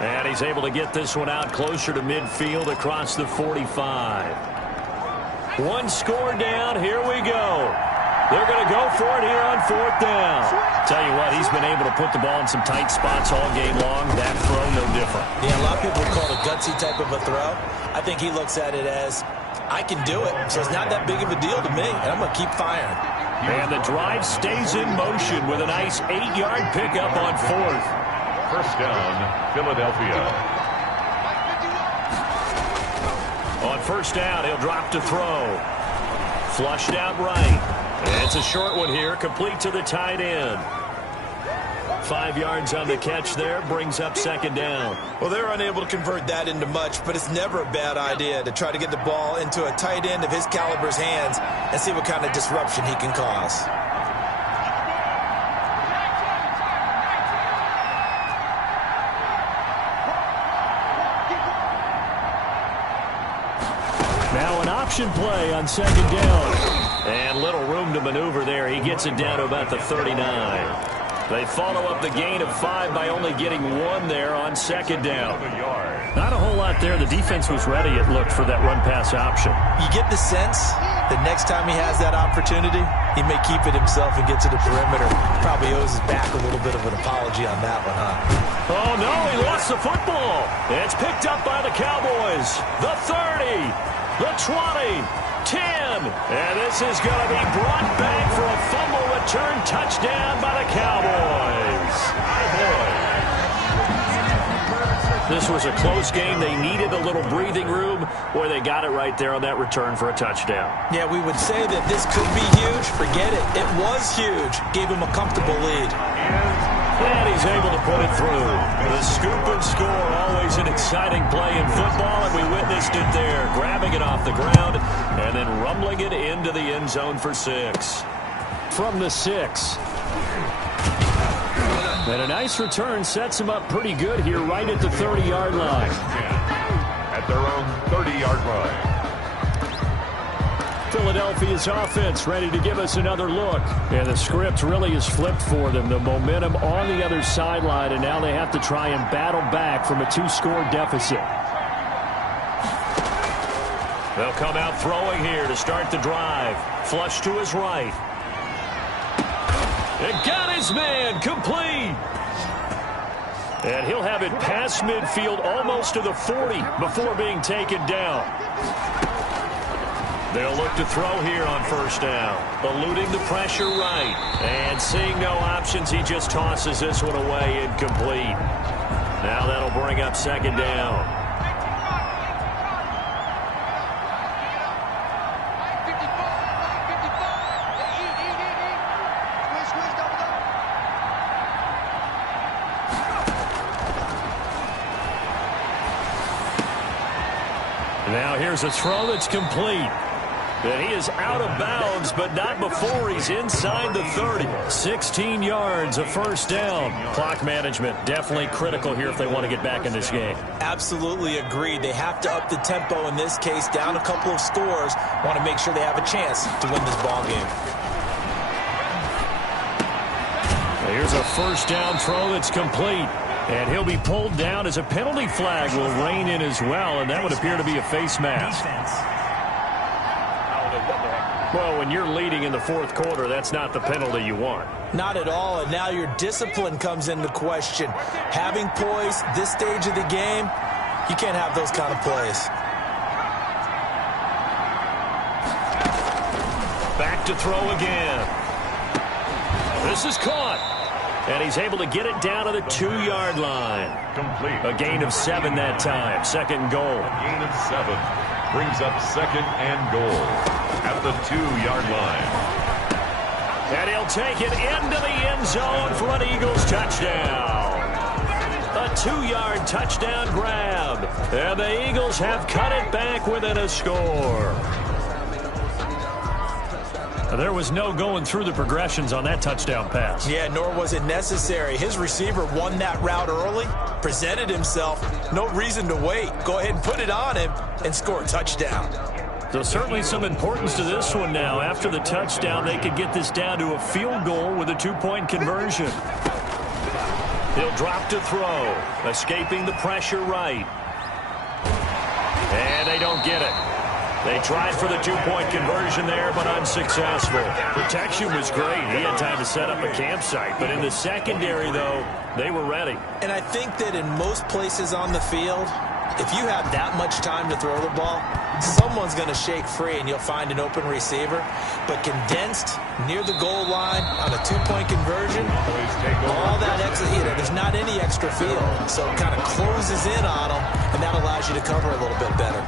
And he's able to get this one out closer to midfield across the 45. One score down. Here we go. They're going to go for it here on fourth down. Tell you what, he's been able to put the ball in some tight spots all game long. That throw, no different. Yeah, a lot of people call it a gutsy type of a throw. I think he looks at it as, I can do it, so it's not that big of a deal to me, and I'm going to keep firing. And the drive stays in motion with a nice 8-yard pickup on fourth. First down, Philadelphia. On first down, he'll drop to throw. Flushed out right. And it's a short one here, complete to the tight end. 5 yards on the catch there, brings up second down. Well, they're unable to convert that into much, but it's never a bad idea to try to get the ball into a tight end of his caliber's hands and see what kind of disruption he can cause. Now an option play on second down. And little room to maneuver there. He gets it down to about the 39. They follow up the gain of 5 by only getting 1 there on second down. Not a whole lot there. The defense was ready, it looked, for that run-pass option. You get the sense that next time he has that opportunity, he may keep it himself and get to the perimeter. Probably owes his back a little bit of an apology on that one, huh? Oh, no, he lost the football. It's picked up by the Cowboys. The 30, the 20, 10. And this is going to be brought back for a fumble return touchdown by the Cowboys. This was a close game. They needed a little breathing room where they got it right there on that return for a touchdown. Yeah, we would say that this could be huge. Forget it. It was huge. Gave him a comfortable lead. And he's able to put it through. The scoop and score, always an exciting play in football, and we witnessed it there. Grabbing it off the ground and then rumbling it into the end zone for 6. From the 6. And a nice return sets him up pretty good here right at the 30-yard line. At their own 30-yard line. Philadelphia's offense ready to give us another look. And the script really is flipped for them. The momentum on the other sideline, and now they have to try and battle back from a 2-score deficit. They'll come out throwing here to start the drive. Flush to his right. It got his man complete. And he'll have it past midfield almost to the 40 before being taken down. They'll look to throw here on first down. Eluding the pressure right. And seeing no options, he just tosses this one away incomplete. Now that'll bring up second down. Now here's a throw that's complete. And he is out of bounds, but not before he's inside the 30. 16 yards, a first down. Clock management definitely critical here if they want to get back in this game. Absolutely agreed. They have to up the tempo in this case, down a couple of scores. Want to make sure they have a chance to win this ball game. Here's a first down throw that's complete. And he'll be pulled down as a penalty flag will rein in as well, and that would appear to be a face mask. Well, when you're leading in the fourth quarter, that's not the penalty you want. Not at all, and now your discipline comes into question. Having poise this stage of the game, you can't have those kind of plays. Back to throw again. This is caught. And he's able to get it down to the 2-yard line. Complete. A gain of 7 that time. Second goal. A gain of 7 brings up second and goal at the 2-yard line. And he'll take it into the end zone for an Eagles touchdown. A 2-yard touchdown grab. And the Eagles have cut it back within a score. There was no going through the progressions on that touchdown pass. Yeah, nor was it necessary. His receiver won that route early, presented himself. No reason to wait. Go ahead and put it on him and score a touchdown. So certainly some importance to this one now. After the touchdown, they could get this down to a field goal with a 2-point conversion. He'll drop to throw, escaping the pressure right. And they don't get it. They tried for the 2-point conversion there, but unsuccessful. Protection was great. He had time to set up a campsite. But in the secondary, though, they were ready. And I think that in most places on the field, if you have that much time to throw the ball, someone's going to shake free and you'll find an open receiver. But condensed near the goal line on a 2-point conversion, all that extra, there's not any extra field. So it kind of closes in on them, and that allows you to cover a little bit better.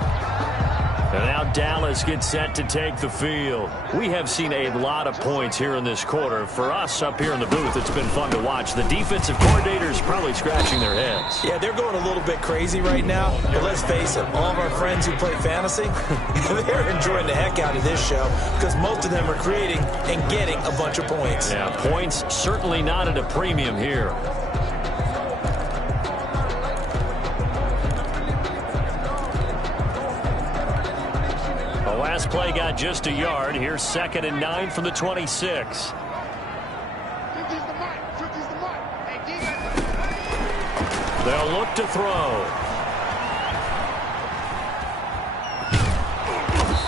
And now Dallas gets set to take the field. We have seen a lot of points here in this quarter. For us up here in the booth, it's been fun to watch. The defensive coordinators probably scratching their heads. Yeah, they're going a little bit crazy right now. But let's face it, all of our friends who play fantasy, they're enjoying the heck out of this show because most of them are creating and getting a bunch of points. Yeah, points certainly not at a premium here. Last play got just a yard. Here's 2nd and 9 from the 26. They'll look to throw.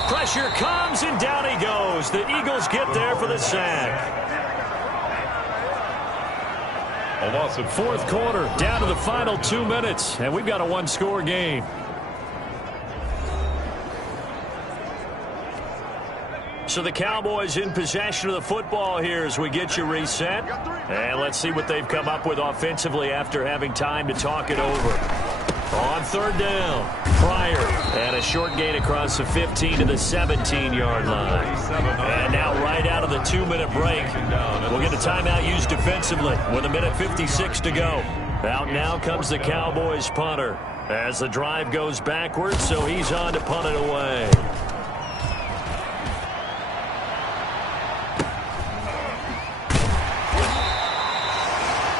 Pressure comes, and down he goes. The Eagles get there for the sack. Fourth quarter, down to the final 2 minutes, and we've got a 1-score game. So the Cowboys in possession of the football here as we get you reset. And let's see what they've come up with offensively after having time to talk it over. On 3rd down, Pryor, and a short gain across the 15 to the 17-yard line. And now right out of the 2-minute break, we'll get a timeout used defensively with 1:56 to go. Out now comes the Cowboys punter as the drive goes backwards, so he's on to punt it away.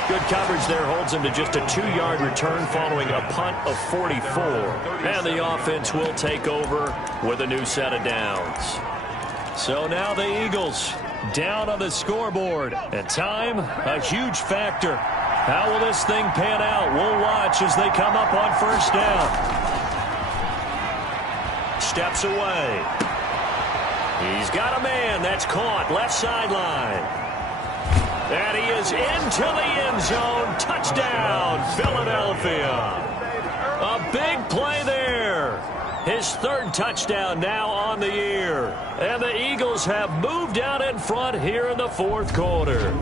Good coverage there holds him to just a 2-yard return following a punt of 44. And the offense will take over with a new set of downs. So now the Eagles down on the scoreboard. And time, a huge factor. How will this thing pan out? We'll watch as they come up on 1st down. Steps away. He's got a man. That's caught. Left sideline. And he is into the end zone. Touchdown, Philadelphia. A big play there. His 3rd touchdown now on the year. And the Eagles have moved out in front here in the 4th quarter.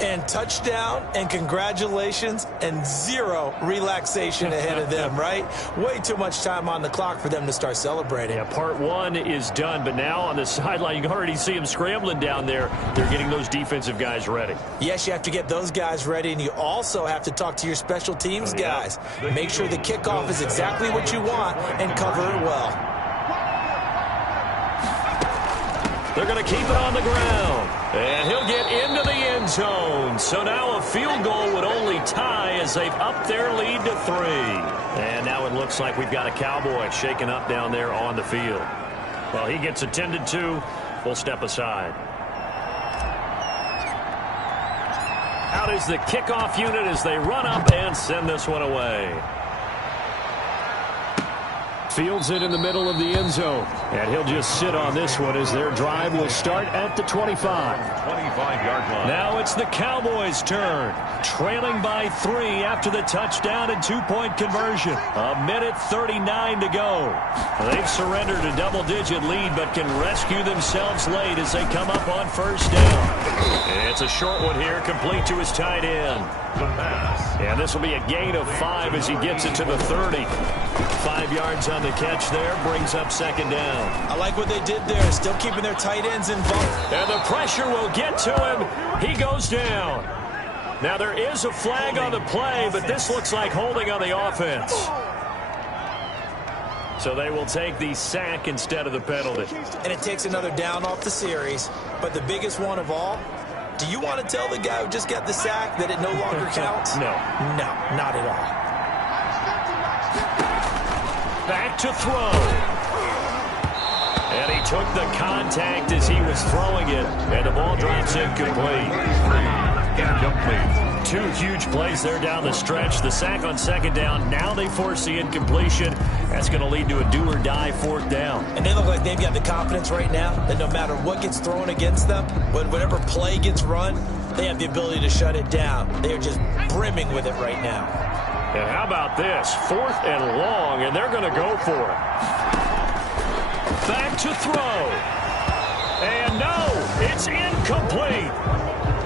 And touchdown and congratulations and 0 relaxation ahead of them, right? Way too much time on the clock for them to start celebrating. Yeah, part 1 is done, but now on the sideline, you can already see them scrambling down there. They're getting those defensive guys ready. Yes, you have to get those guys ready, and you also have to talk to your special teams guys. Make sure the kickoff is exactly what you want and cover it well. They're going to keep it on the ground. And he'll get into the end zone. So now a field goal would only tie as they've upped their lead to 3. And now it looks like we've got a Cowboy shaken up down there on the field. Well, he gets attended to. We'll step aside. Out is the kickoff unit as they run up and send this one away. Fields it in the middle of the end zone. And he'll just sit on this one as their drive will start at the 25. 25-yard line. Now it's the Cowboys' turn. Trailing by 3 after the touchdown and 2-point conversion. 1:39 to go. They've surrendered a double-digit lead but can rescue themselves late as they come up on 1st down. It's a short one here, complete to his tight end. And this will be a gain of 5 as he gets it to the 30. 5 yards on the catch there, brings up 2nd down. I like what they did there, still keeping their tight ends involved. And the pressure will get to him. He goes down. Now, there is a flag on the play, but this looks like holding on the offense. So they will take the sack instead of the penalty. And it takes another down off the series. But the biggest one of all, do you want to tell the guy who just got the sack that it no longer counts? No. No, not at all. Back to throw. And he took the contact as he was throwing it, and the ball drops incomplete. Two huge plays there down the stretch. The sack on second down. Now they force the incompletion. That's going to lead to a do-or-die fourth down. And they look like they've got the confidence right now that no matter what gets thrown against them, whatever play gets run, they have the ability to shut it down. They are just brimming with it right now. And how about this? 4th and long, and they're going to go for it. Back to throw. And no, it's incomplete.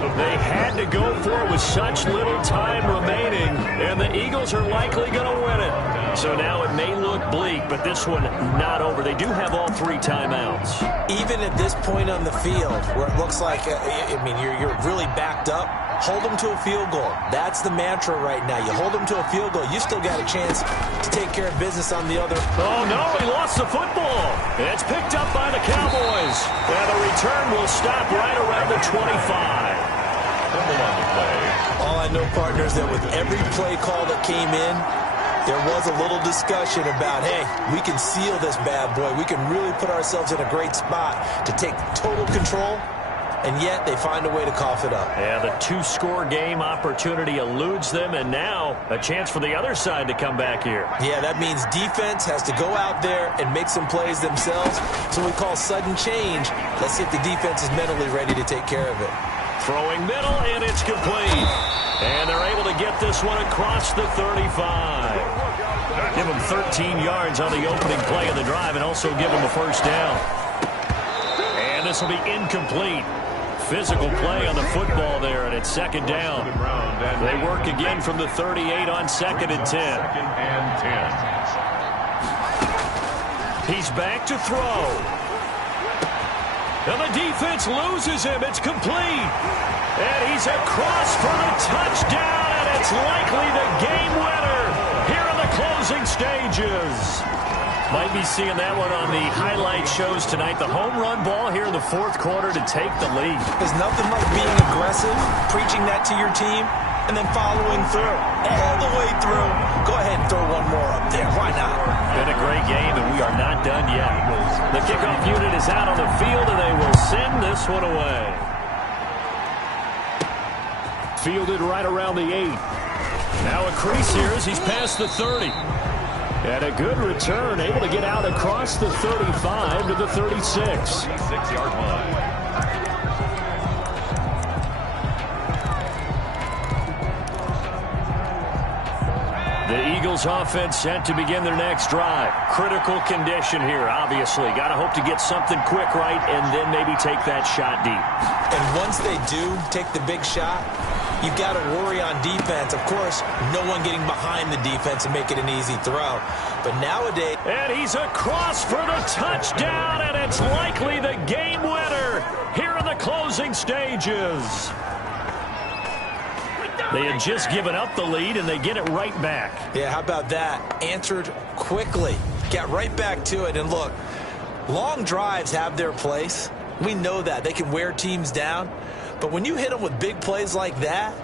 They had to go for it with such little time remaining, and the Eagles are likely going to win it. So now it may look bleak, but this one not over. They do have all 3 timeouts. Even at this point on the field, where it looks like, you're really backed up, hold them to a field goal. That's the mantra right now. You hold them to a field goal, you still got a chance to take care of business on the other. Oh, no, he lost the football. It's picked up by the Cowboys. And the return will stop right around the 25. All I know, partners, that with every play call that came in, there was a little discussion about, hey, we can seal this bad boy. We can really put ourselves in a great spot to take total control, and yet they find a way to cough it up. Yeah, the 2-score game opportunity eludes them, and now a chance for the other side to come back here. Yeah, that means defense has to go out there and make some plays themselves. So we call sudden change. Let's see if the defense is mentally ready to take care of it. Throwing middle, and it's complete. And they're able to get this one across the 35. Give them 13 yards on the opening play of the drive and also give them a first down. And this will be incomplete. Physical play on the football there, and it's second down. They work again from the 38 on 2nd and 10. He's back to throw. And the defense loses him. It's complete. And he's across for the touchdown, and it's likely the game winner here in the closing stages. Might be seeing that one on the highlight shows tonight. The home run ball here in the 4th quarter to take the lead. There's nothing like being aggressive, preaching that to your team, and then following through, all the way through. Go ahead and throw one more up there. Why not? Been a great game, and we are not done yet. The kickoff unit is out on the field, and they will send this one away. Fielded right around the 8. Now a crease here as he's past the 30. And a good return, able to get out across the 35 to the 36. 6-yard line. The Eagles offense set to begin their next drive. Critical condition here, obviously. Got to hope to get something quick right and then maybe take that shot deep. And once they do take the big shot, you've got to worry on defense. Of course, no one getting behind the defense and make it an easy throw. But nowadays... And he's across for the touchdown, and it's likely the game winner here in the closing stages. They had just given up the lead, and they get it right back. Yeah, how about that? Answered quickly. Got right back to it. And look, long drives have their place. We know that. They can wear teams down. But when you hit them with big plays like that,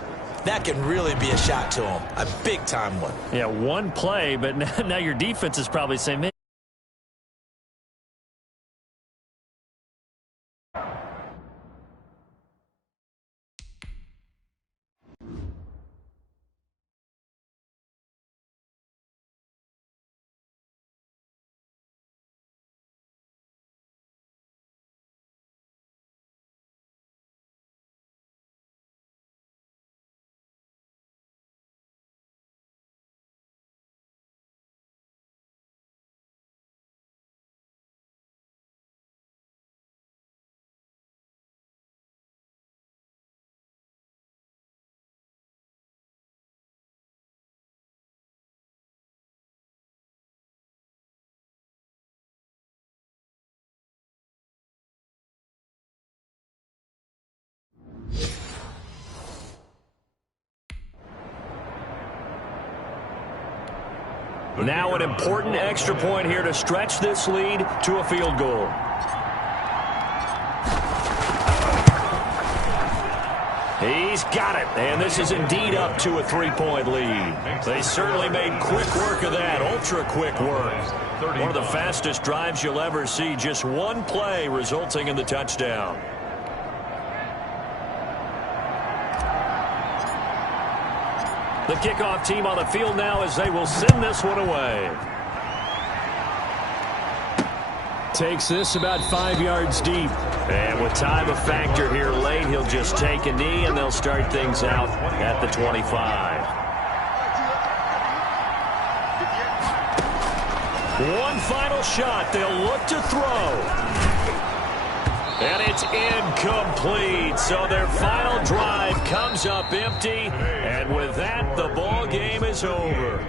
that can really be a shot to them. A big-time one. Yeah, one play, but now your defense is probably saying, man, Now an important extra point here to stretch this lead to a field goal. He's got it, and this is indeed up to a 3-point lead. They certainly made quick work of that, ultra-quick work. One of the fastest drives you'll ever see, just one play resulting in the touchdown. The kickoff team on the field now as they will send this one away. Takes this about 5 yards deep. And with time a factor here late, he'll just take a knee, and they'll start things out at the 25. One final shot. They'll look to throw. And it's incomplete. So their final drive comes up empty. And with that, the ball game is over.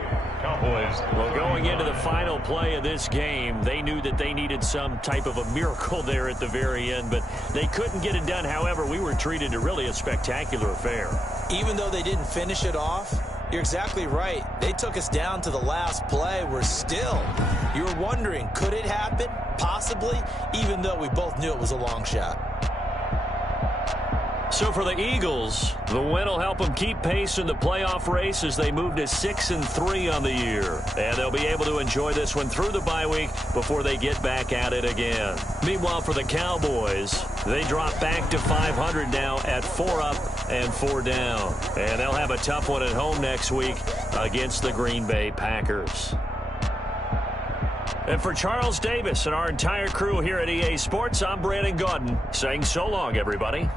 Well, going into the final play of this game, they knew that they needed some type of a miracle there at the very end, but they couldn't get it done. However, we were treated to really a spectacular affair. Even though they didn't finish it off, you're exactly right. They took us down to the last play. We're still, you were wondering, could it happen? Possibly, even though we both knew it was a long shot. So for the Eagles, the win will help them keep pace in the playoff race as they move to 6-3 on the year. And they'll be able to enjoy this one through the bye week before they get back at it again. Meanwhile, for the Cowboys, they drop back to 500 now at 4 up and 4 down. And they'll have a tough one at home next week against the Green Bay Packers. And for Charles Davis and our entire crew here at EA Sports, I'm Brandon Gaudin saying so long, everybody.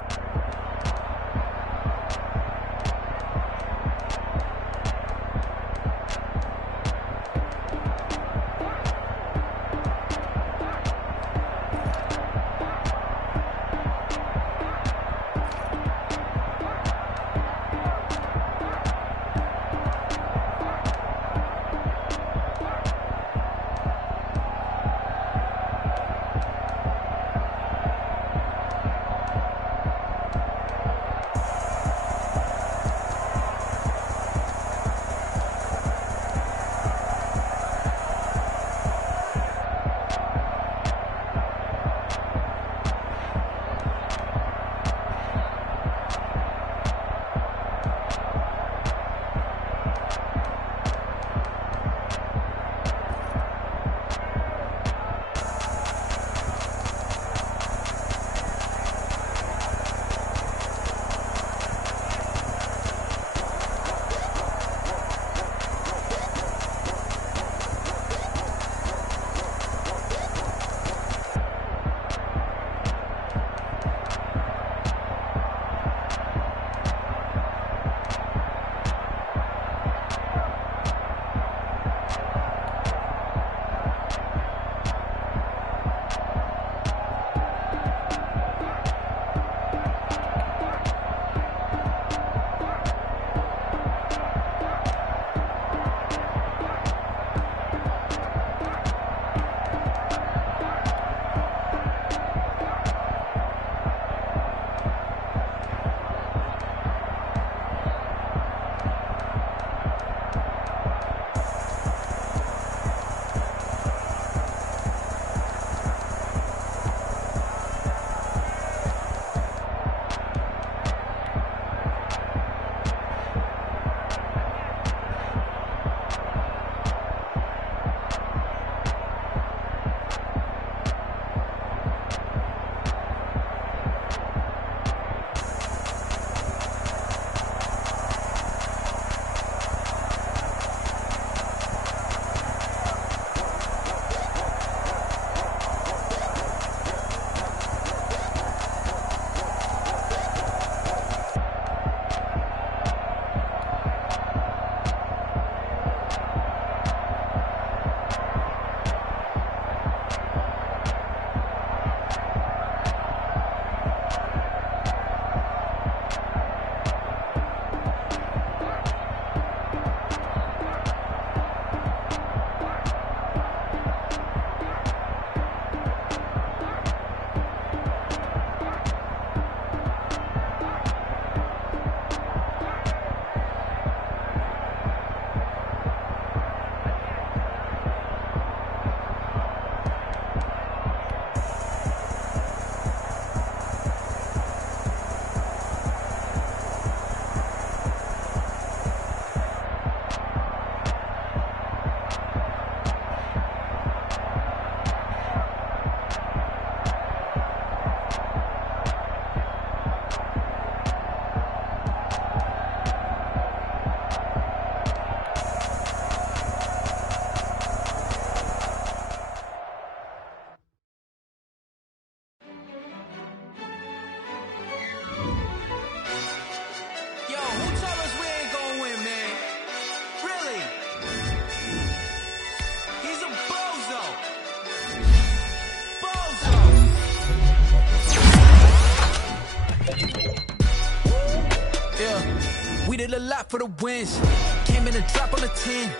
We did a lot for the wins. Came in and drop on the 10.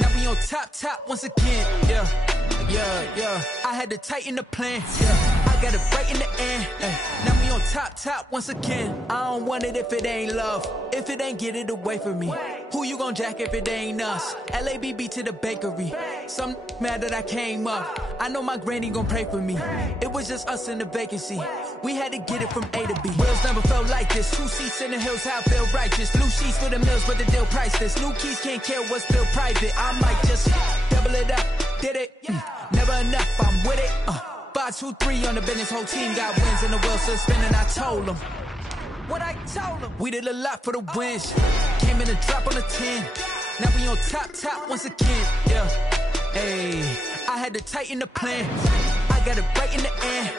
Now we on top once again. Yeah. I had to tighten the plan. Yeah. I got it right in the end. Now we on top once again. I don't want it if it ain't love. If it ain't, get it away from me. Who you gon' jack if it ain't us? LABB to the bakery. Some mad that I came up. I know my granny gon' pray for me. It was just us in the vacancy. We had to get it from A to B. Wheels never felt like this. 2 seats in the hills, how I feel righteous. Blue sheets for the mills, but the deal priceless. New keys can't care what's still private. I might just double it up. Did it? Never enough, I'm with it. 5, 2, 3 on the business. Whole team got wins and the wheels still spinning. I told them what I told them. We did a lot for the wins. Came in and drop on the 10. Now we on top once again. Yeah. Hey, I had to tighten the plan. I got it right in the end.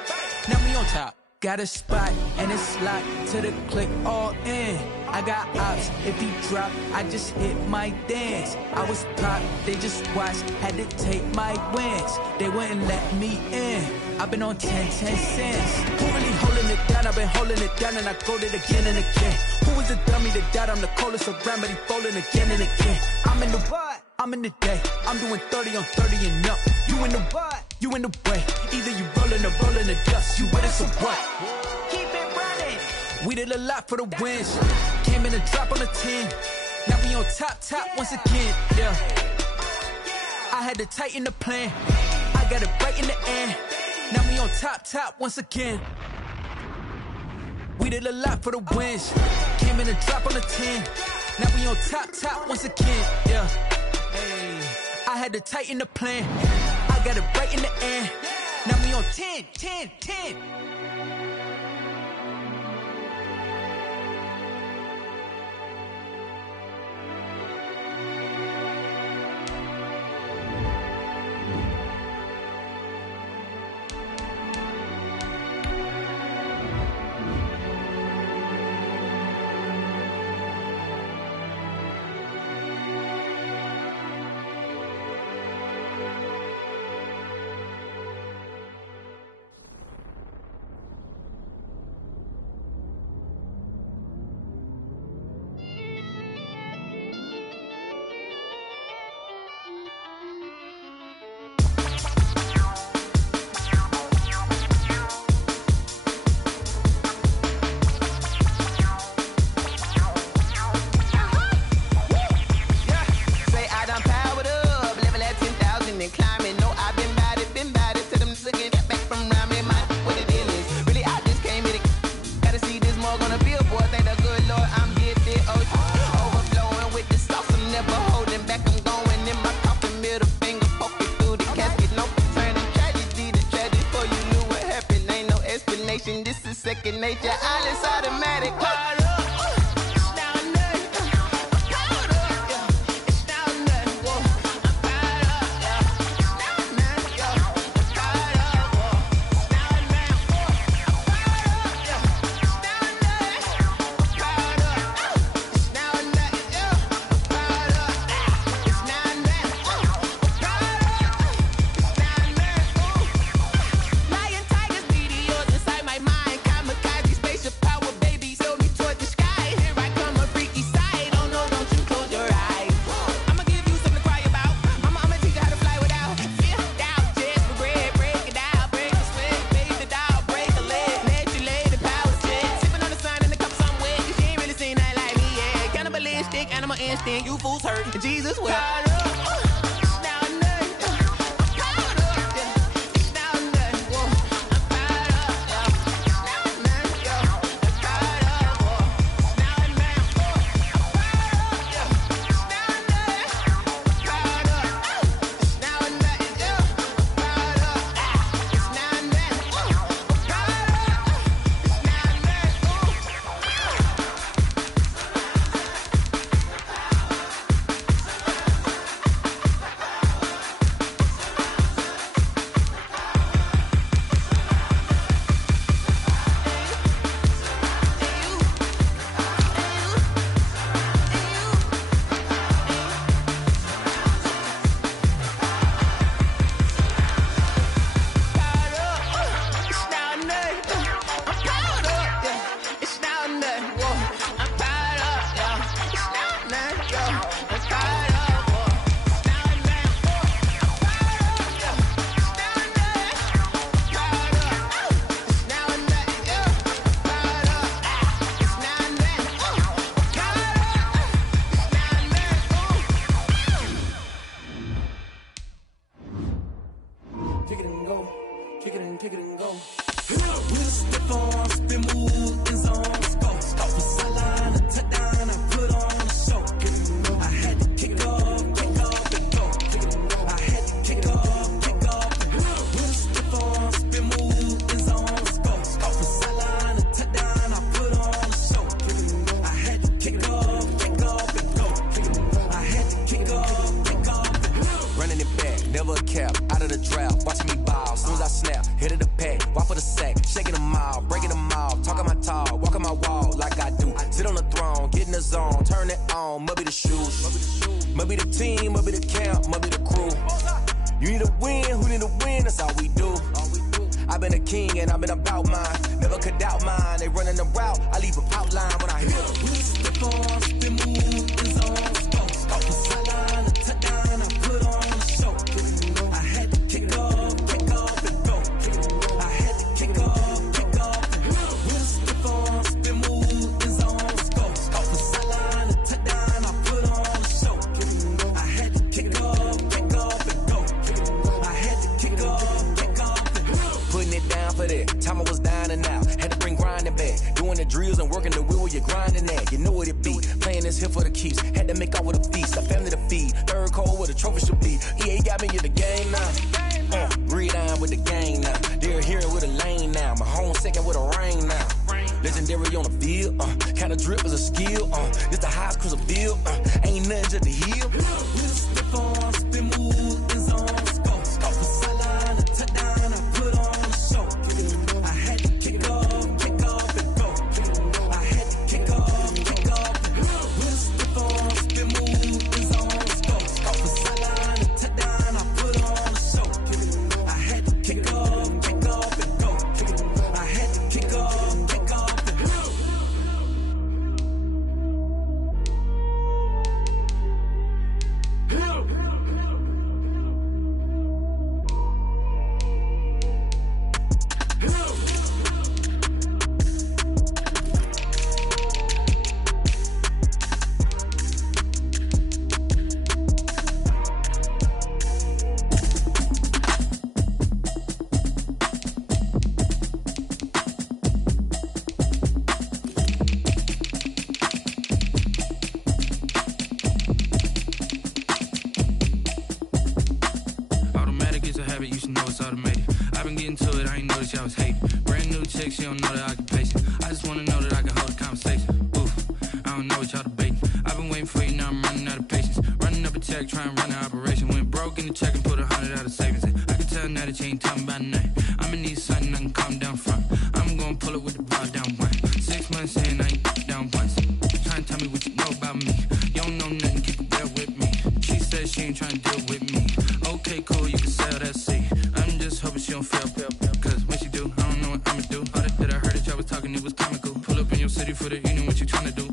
Now we on top. Got a spot and it's locked to the click all in. I got ops, if he drop, I just hit my dance. I was pop, they just watched, had to take my wins. They wouldn't let me in. I've been on 10 cents. Who really holding it down? I've been holding it down and I go it again and again. Who was the dummy that doubt I'm the coldest around, but he folding again and again. I'm in the what? I'm in the day. I'm doing 30 on 30 and up. You in the what? You in the way. Either you rolling or rolling the dust. You with us or what? Keep it running. We did a lot for the wins. Came in and drop on the 10. Now we on top once again. Yeah. I had to tighten the plan. I got it right in the end. Now we on top once again. We did a lot for the wins. Came in and drop on the 10. Now we on top once again. Yeah. Hey, I had to tighten the plan. I got it right in the end. Now we on 10. Second nature, all is automatic. Animal instinct, you fools hurt. Jesus will. kick it and go. With a stiff arm, spin move, in zone, let's go. From sideline to touchdown, I put on a show. I had to kick off and go. I had to kick off and go. With a stiff arm, spin move, in zone, let's go. From sideline to touchdown, I put on a show. I had to kick off and go. I had to kick off and go. Running it back, never a cap, out of the drought, watching me ball. Soon as I snap, hit of the pack, walk for the sack, shaking them all, breaking them all, talking my talk, walking my wall like I do. Sit on the throne, get in the zone, turn it on, maybe the shoes, maybe the team, maybe the camp, maybe the crew. You need a win, who need a win? That's all we do. I've been a king and I've been about mine, never could doubt mine. They running the route, I leave an outline when I hit them. We slip on, spin move, in zone, from sideline to touchdown, I put on a show. I had to kick off and go. I had to kick off and go. We slip on, spin move, in zone, from sideline to touchdown, I put on a show. I had to kick off and go. I had to kick off and go. Putting it down for that, time I was down and out, had to bring grinding back, doing the drills and working the wheel where you're grinding at. You know what it be, playing this here for the keeps, had to make off with a feast, a family to feed, third cold where the trophy should be. EA got me in the game now, breathe down with the gang now, they're here with a lane now, my home second with a rain now. Legendary on the field, kinda drip is a skill, this the highest cruiser bill, ain't nothing just the hill. With a stiff on, spin move, in zone, from sideline to touchdown, I put on a show. I had to kick off and go. I had to kick off and go. With a stiff on, spin move, in zone, from sideline to touchdown, I put on a show. I had to kick off and go. I had to kick off and go. Automatic is a habit, you should know it's automated. I've been getting to it, I ain't noticed y'all was hating. Brand new chick, she don't know the occupation. I just wanna know that I can hold a conversation. Oof, I don't know what y'all debating. I've been waiting for you, now I'm running out of patience. Running up a check, trying to run an operation. Went broke in the check and put 100 out of savings. I can tell now that you ain't talking about nothing. I'ma need something I can calm down from. I'm gonna pull it with the bar down one. 6 months in, I ain't down once. Trying to tell me what you know about me. You don't know nothing, keep it real with me. She said she ain't trying to deal with me. Okay, cool, you can sell that seat. I'm just hoping she don't fail. Cause when she do, I don't know what I'ma do. All that I heard that y'all was talking, it was comical. Pull up in your city for the evening, what you tryna do?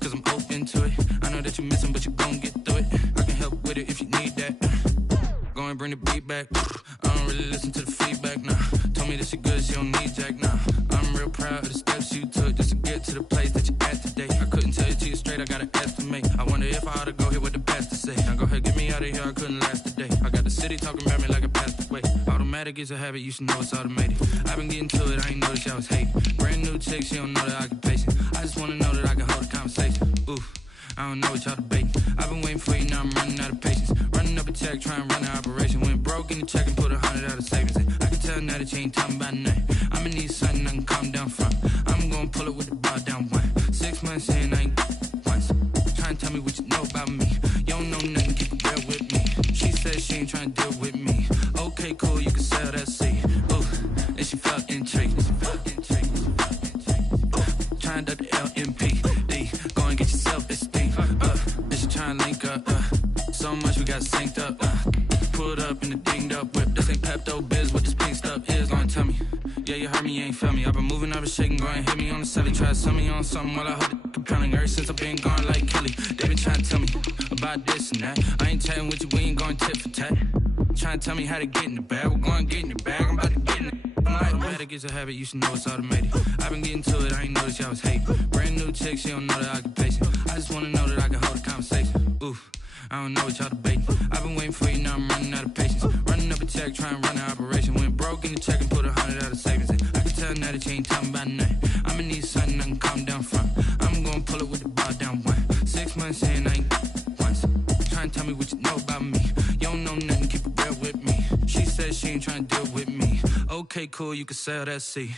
Cause I'm open to it. I know that you missing, but you gon' get through it. I can help with it if you need that. Go and bring the beat back. I don't really listen to the feedback, nah. Told me that she good, she don't need jack, nah. I'm real proud of the steps you took just to get to the place that you at today. I couldn't tell you to you straight, I gotta estimate. I wonder if I ought to go here with the best to say. Now go ahead, get me out of here, I couldn't last today. I got the city talking about me like a passed away. Automatic is a habit, you should know it's automated. I've been getting to it, I ain't noticed y'all was hating. Brand new chick, she don't know the occupation. I just wanna know that I can hold a conversation. Oof, I don't know what y'all debating. I've been waiting for you, now I'm running out of patience. Running up a check, trying to run an operation. Went broke in the check and put 100 out of savings. I can tell now that you ain't talking about nothing. I'ma need something I can calm down from. I'm gonna pull it with the bar down one. 6 months in, I ain't once. Trying to tell me what you know about me. You don't know nothing, keep it real with me. She said she ain't trying to deal with me. Okay, cool, you can sell that seat. Ooh, and she felt intrigued. Trying to the LMP. Go and get your self-esteem. This you trying to link up. So much we got synced up. Pulled up in the dinged up whip. This ain't Pepto-Biz, what this pink stuff is. Long tell me. Yeah, you heard me, you ain't felt me. I've been moving, I've been shaking, go and hit me on the celly. Try to sell me on something while I hold it compelling. Ever since I've been gone like Kelly, they been trying to tell me about this and that. I ain't chatting with you, we ain't going tit for tat. Trying to tell me how to get in the bag. We're going to get in the bag, I'm about to get in it. I'm like, automatic, it's a habit, you should know it's automated. I've been getting to it, I ain't noticed y'all was hating. Brand new chick, she don't know the occupation. I just wanna know that I can hold a conversation. Oof, I don't know what y'all debating. I've been waiting for you, now I'm running out of patience. Running up a check, trying to run an operation. Went broke in the check and put 100 out of savings in. I can tell now that you ain't talking about nothing. I'ma need something I can calm down from. I'm gonna pull it with the bar down one. 6 months saying I ain't once. Trying to tell me what you know about me. You don't know nothing, keep it real with me. She said she ain't trying to deal with me. Okay, cool, you can sell that C.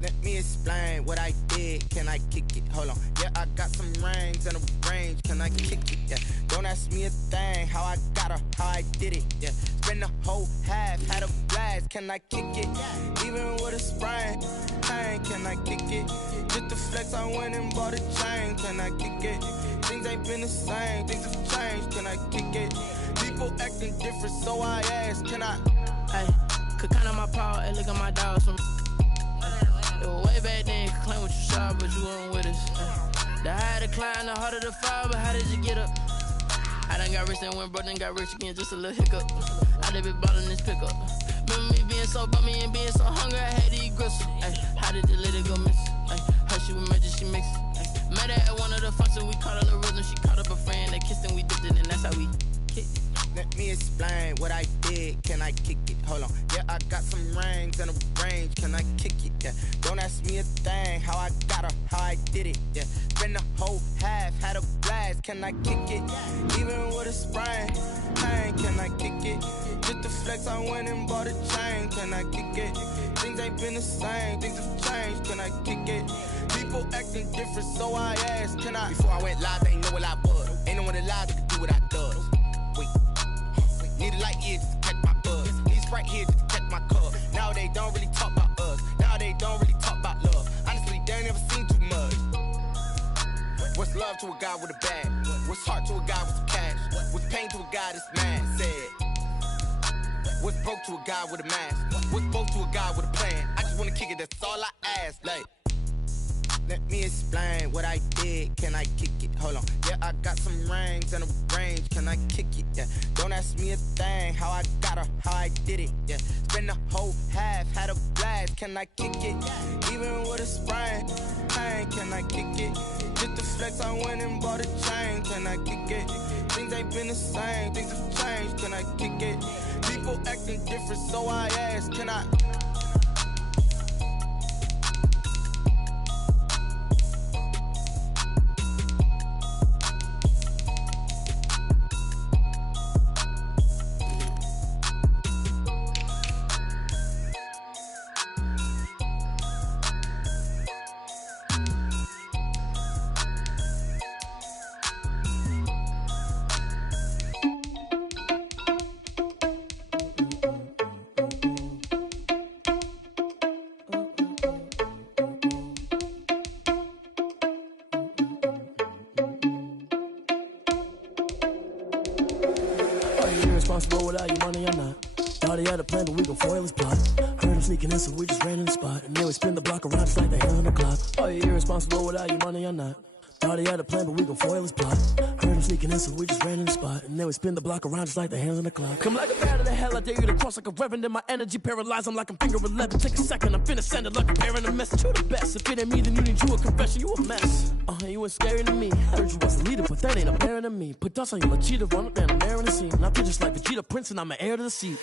Let me explain what I did. Can I kick it? Hold on. Yeah, I got some rings and a range. Can I kick it? Yeah. Don't ask me a thing. How I got her, how I did it. Yeah. Spend the whole half, had a blast. Can I kick it? Even with a sprain. Pain, can I kick it? Just the flex, I went and bought a chain. Can I kick it? Things ain't been the same. Things have changed. Can I kick it? People acting different, so I ask. Can I? Hey, could count on my power and look at my dogs from. Way back then, you could claim what you saw, but you weren't with us. The higher the climb, the harder the fall, but how did you get up? I done got rich and went broke, then got rich again, just a little hiccup. I done been ballin' this pickup. Remember me being so bummy and being so hungry, I had to eat gristle. How did the lady go miss? How she with magic, she mixed. Met her at one of the functions, we caught her the rhythm, she caught up a friend, they kissed and we dipped it, and that's how we kicked it. Let me explain what I did. Can I kick it? Hold on. Yeah, I got some rings and a range. Can I kick it? Yeah. Don't ask me a thing. How I got her, how I did it. Yeah. Spend the whole half, had a blast. Can I kick it? Even with a sprain. Pain, can I kick it? Just the flex, I went and bought a chain. Can I kick it? Things ain't been the same. Things have changed. Can I kick it? People acting different, so I asked. Can I? Before I went live, they ain't know what I was. Ain't no one alive that could do what I does. Wait. Need a light here just to catch my buzz. Need Sprite here just to catch my cup. Now they don't really talk about us. Now they don't really talk about love. Honestly, they ain't never seen too much. What's love to a guy with a bag? What's heart to a guy with some cash? What's pain to a guy that's mad? Said. What's broke to a guy with a mask? What's both to a guy with a plan? I just wanna kick it, that's all I ask. Like, let me explain what I did. Can I kick it? Hold on. Yeah, I got some rings and a range. Can I kick it? Yeah. Don't ask me a thing. How I got her, how I did it. Yeah. Spend the whole half, had a blast. Can I kick it? Even with a sprain. Pain, can I kick it? Just the flex, I went and bought a chain. Can I kick it? Things ain't been the same. Things have changed. Can I kick it? People acting different, so I ask. Can I? Responsible without your money or not. Thought he had a plan, but we gon' foil his plot. Heard him sneaking in, so we just ran in the spot. And then we spin the block around just like the hell on the clock. Are you irresponsible without your money or not? Thought he had a plan, but we gon' foil his plot. Heard him sneaking in, so we just ran in the spot. And then we spin the block around just like the hands on the clock. Come like a bat of the hell, I dare you to cross like a reverend. And my energy paralyzed, I'm like I'm finger 11. Take a second, I'm finna send it like I'm bearing a message. You the best, if it ain't me, then you need you a confession. You a mess, you ain't scary to me. Heard you was a leader, but that ain't apparent to me. Put dust on you, cheetah, run up and I'm there in the scene. And I feel just like Vegeta Prince and I'm an heir to the seat.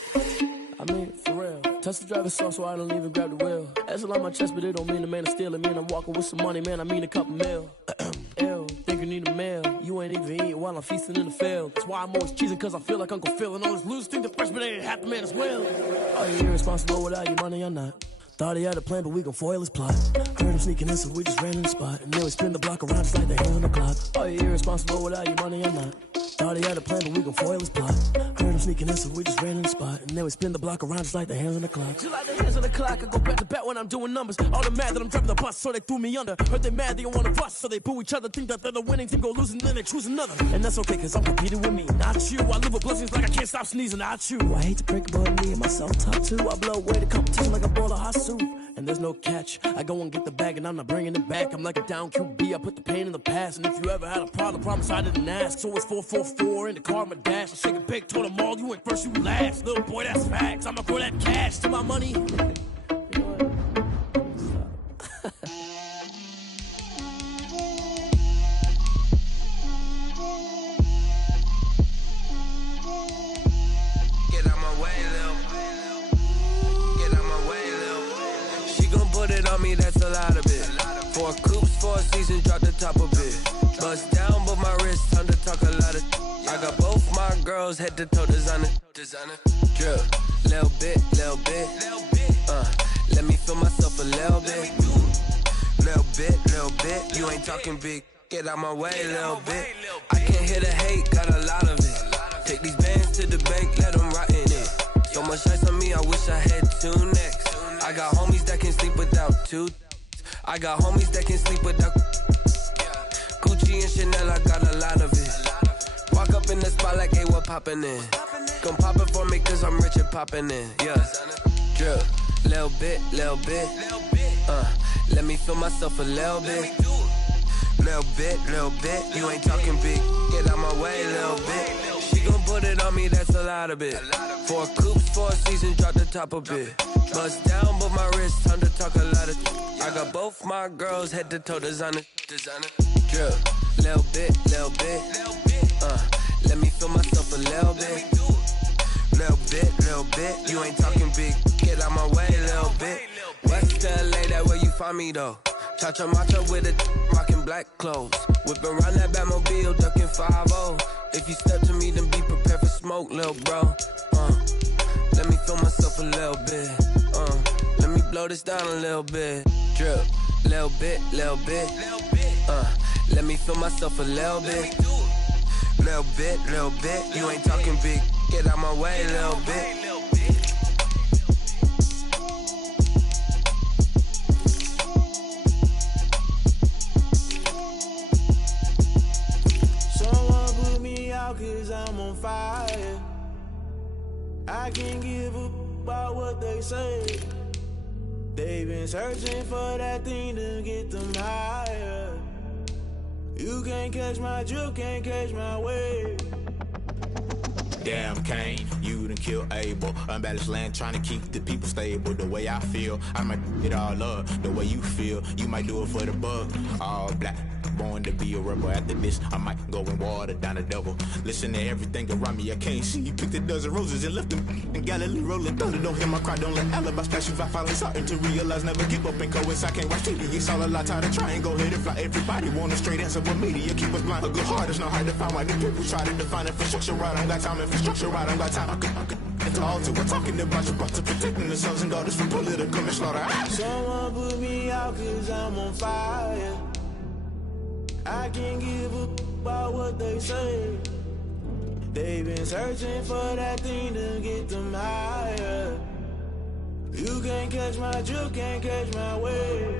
I mean, for real. Touch the driver's sauce so I don't even grab the wheel. That's on my chest, but it don't mean the man is stealing. Man, I'm walking with some money, man, I mean a couple mil. Ew, think you need a meal. You ain't even eating while I'm feasting in the field. That's why I'm always cheesing, cause I feel like Uncle Phil. And all those losers think the freshman ain't half the man as well. Are you irresponsible without your money or not? Thought he had a plan, but we gon' foil his plot. Heard him sneaking in, so we just ran in the spot. And then we spin the block around just like the hands on the clock. Are you irresponsible without your money or not? Thought he had a plan, but we gon' foil his plot. Heard him sneaking in, so we just ran in the spot. And then we spin the block around just like the hands on the clock. Just like the hands on the clock, I go back to back when I'm doing numbers. All the mad that I'm driving the bus, so they threw me under. Heard they mad, they don't wanna bust, so they boo each other. Think that they're the winning team, go losing, then they choose another. And that's okay, cause I'm competing with me, not you. I live with blessings like I can't stop sneezing, not you. I hate to break it, but me and myself talk too. I blow away the competition like a bowl of hot soup. and there's no catch. I go and get the bag and I'm not bringing it back. I'm like a down QB, I put the pain in the past. And if you ever had a problem, promise I didn't ask. So it's 444 in the car, my dash. I shake a big, told them all, you ain't first, you last. Little boy, that's facts. I'ma throw that cash to my money. That's a lot of it. 4 coops, 4 seasons, drop the top of it. Bust down, but my wrist, time to talk a lot of. I got both my girls head to toe designer. Drip, little bit. Let me feel myself a little bit. Little bit. You ain't talking big. Get out my way, little bit. I can't hear the hate, got a lot of it. Take these bands to the bank, let them rot in it. So much ice on me, I wish I had 2 necks. I got homies that can sleep without 2. I got homies that can sleep without Gucci and Chanel, I got a lot of it. Walk up in the spot like, hey, what poppin' in? Gon' pop it for me cause I'm rich and poppin' in. Yeah, drip, little bit. Let me feel myself a little bit. Little bit. You ain't talking big. Get out my way, little bit. She gon' put it on me, that's a lot of it. 4 coops, 4 seasons, drop the top a bit. Bust down, but my wrist, time to talk a lot of. I got both my girls head to toe designer. Drip, little bit. Let me feel myself a little bit. Little bit. You ain't talking big. Get out my way, little bit. West LA, that where you find me though. Cha-cha matcha with a rockin' black clothes. Whippin' around that Batmobile, duckin' 5-0. If you step to me, then be prepared for smoke, lil' bro. Let me feel myself a little bit. Let me blow this down a little bit. Drip, little bit. Let me feel myself a little bit. Little bit. You ain't talking big. Get out my way, little bit. Someone put me out 'cause I'm on fire. I can't give up about what they say. They've been searching for that thing to get them higher. You can't catch my drift, can't catch my wave. Damn, Kane, you done killed Abel. Unbalanced land, trying to keep the people stable. The way I feel, I might it all up. The way you feel, you might do it for the bug. All black, born to be a rebel. After this, I might go and water down the devil. Listen to everything around me, I can't see. You picked a dozen roses and left them in Galilee rolling thunder. Don't hear my cry, don't let alibis pass you. I finally starting to realize, never give up and coincide. Can't watch TV, it's all a lot. Tired of trying, go ahead and fly. Everybody want a straight answer, but media keep us blind. A good heart is not hard to find. Why the people try to define infrastructure right? I don't got time, infrastructure right, I don't got time. I could into all to we're talking about you, about to protecting the sons and daughters from political manslaughter. Someone put me out 'cause I'm on fire. I can't give up about what they say. They've been searching for that thing to get them higher. You can't catch my drift, can't catch my wave.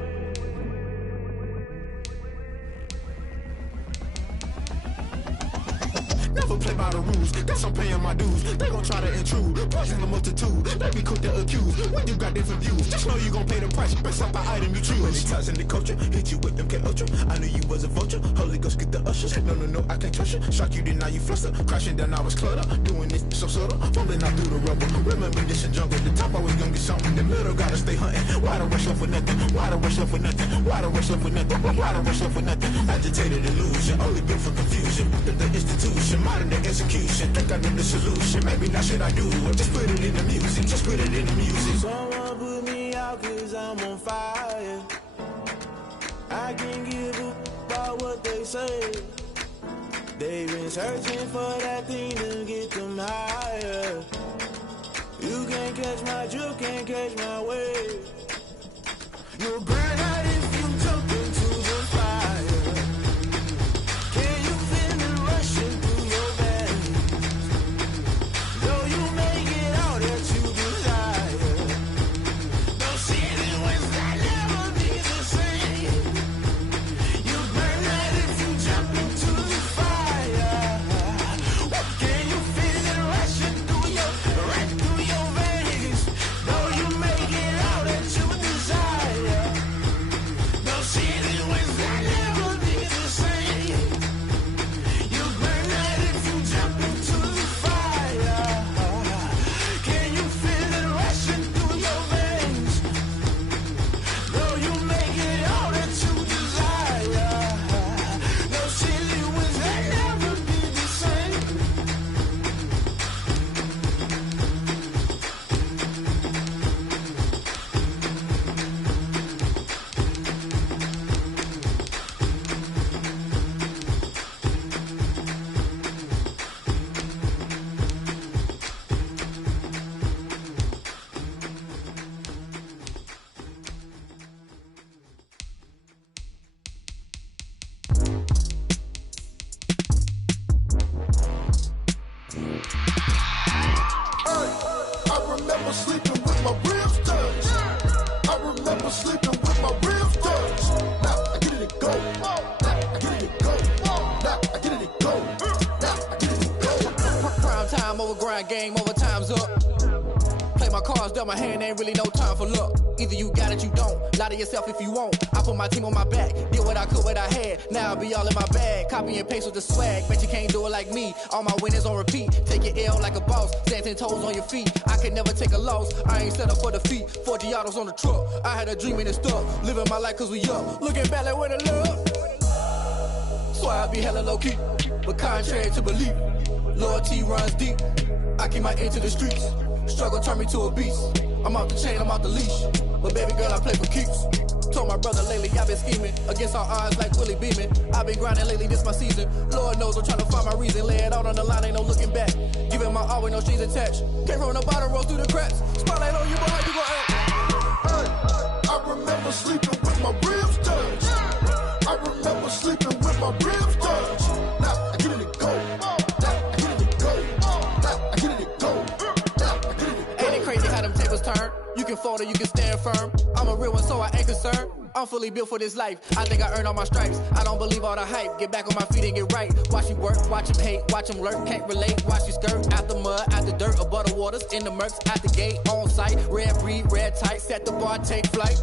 Never play by the rules, guess I'm paying my dues. They gon' try to intrude, poison the multitude. They be quick to accuse, when you got different views. Just know you gon' pay the price, based off the item you choose. Many times in the culture, hit you with them K-Ultra. I knew you was a vulture, Holy Ghost get the ushers. No, I can't trust you. Shock you, then now you fluster. Crashing down, I was clutter. Doing this so subtle, fumbling out through the rubble. Remember this in jungle, the top always gonna get something. The middle gotta stay hunting. Why the rush left for nothing? Why the rush left for nothing? Why the rush left for nothing? Why the rush left for nothing? Agitated illusion, only built for confusion. The institution, modern day execution. Think I know the solution, maybe not should I do it. Just put it in the music, just put it in the music. Someone put me out 'cause I'm on fire. I can't give up about what they say. They've been searching for that thing to get them higher. You can't catch my drift, can't catch my wave. You'll burn out if you jump into the fire. Can you feel it rushing through your veins? Though you may get all that you desire, don't see it was that never be the same. You burn out if you jump into the fire. Can you feel it rushing through your veins? Though you may get all that you desire. hands up. Play my cards dealt my hand, ain't really no time for luck. Either you got it, you don't. Lie to yourself if you won't. I put my team on my back, did what I could, what I had. Now I be all in my bag, copy and paste with the swag. Bet you can't do it like me. All my winners on repeat. Take your L like a boss, stand 10 toes on your feet. I could never take a loss. I ain't set up for defeat. 40 autos on the truck. I had a dream and it's stuck. Living my life cause we up. Looking back like where the love. Swear I be hella low key, but contrary to belief, loyalty runs deep. I keep my ear to the streets. Struggle turned me to a beast. I'm out the chain, I'm out the leash. But baby girl, I play for keeps. Told my brother lately, I've been scheming against all odds like Willie Beeman. I've been grinding lately, this my season. Lord knows I'm trying to find my reason. Lay it out on the line, ain't no looking back. Giving my all with no strings attached. Came from the bottom, roll through the cracks. Spotlight on you, boy, how you gon' act? I remember sleeping with my ribs touched. I remember sleeping with my ribs touched. Now I get it to go. Now I get it to go. Now I get it to go. Now I get it to go. Ain't it crazy how them tables turn? You can fold or you can stand firm. I'm a real one, so I ain't concerned. I'm fully built for this life. I think I earned all my stripes. I don't believe all the hype. Get back on my feet and get right. Watch you work, watch him hate, watch him lurk. Can't relate, watch you skirt. Out the mud, out the dirt, above the waters, in the murks, out the gate, on site. Red breed, red tight, set the bar, take flight.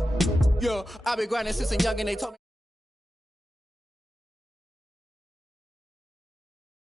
Yeah, I been grinding since a young and they told me.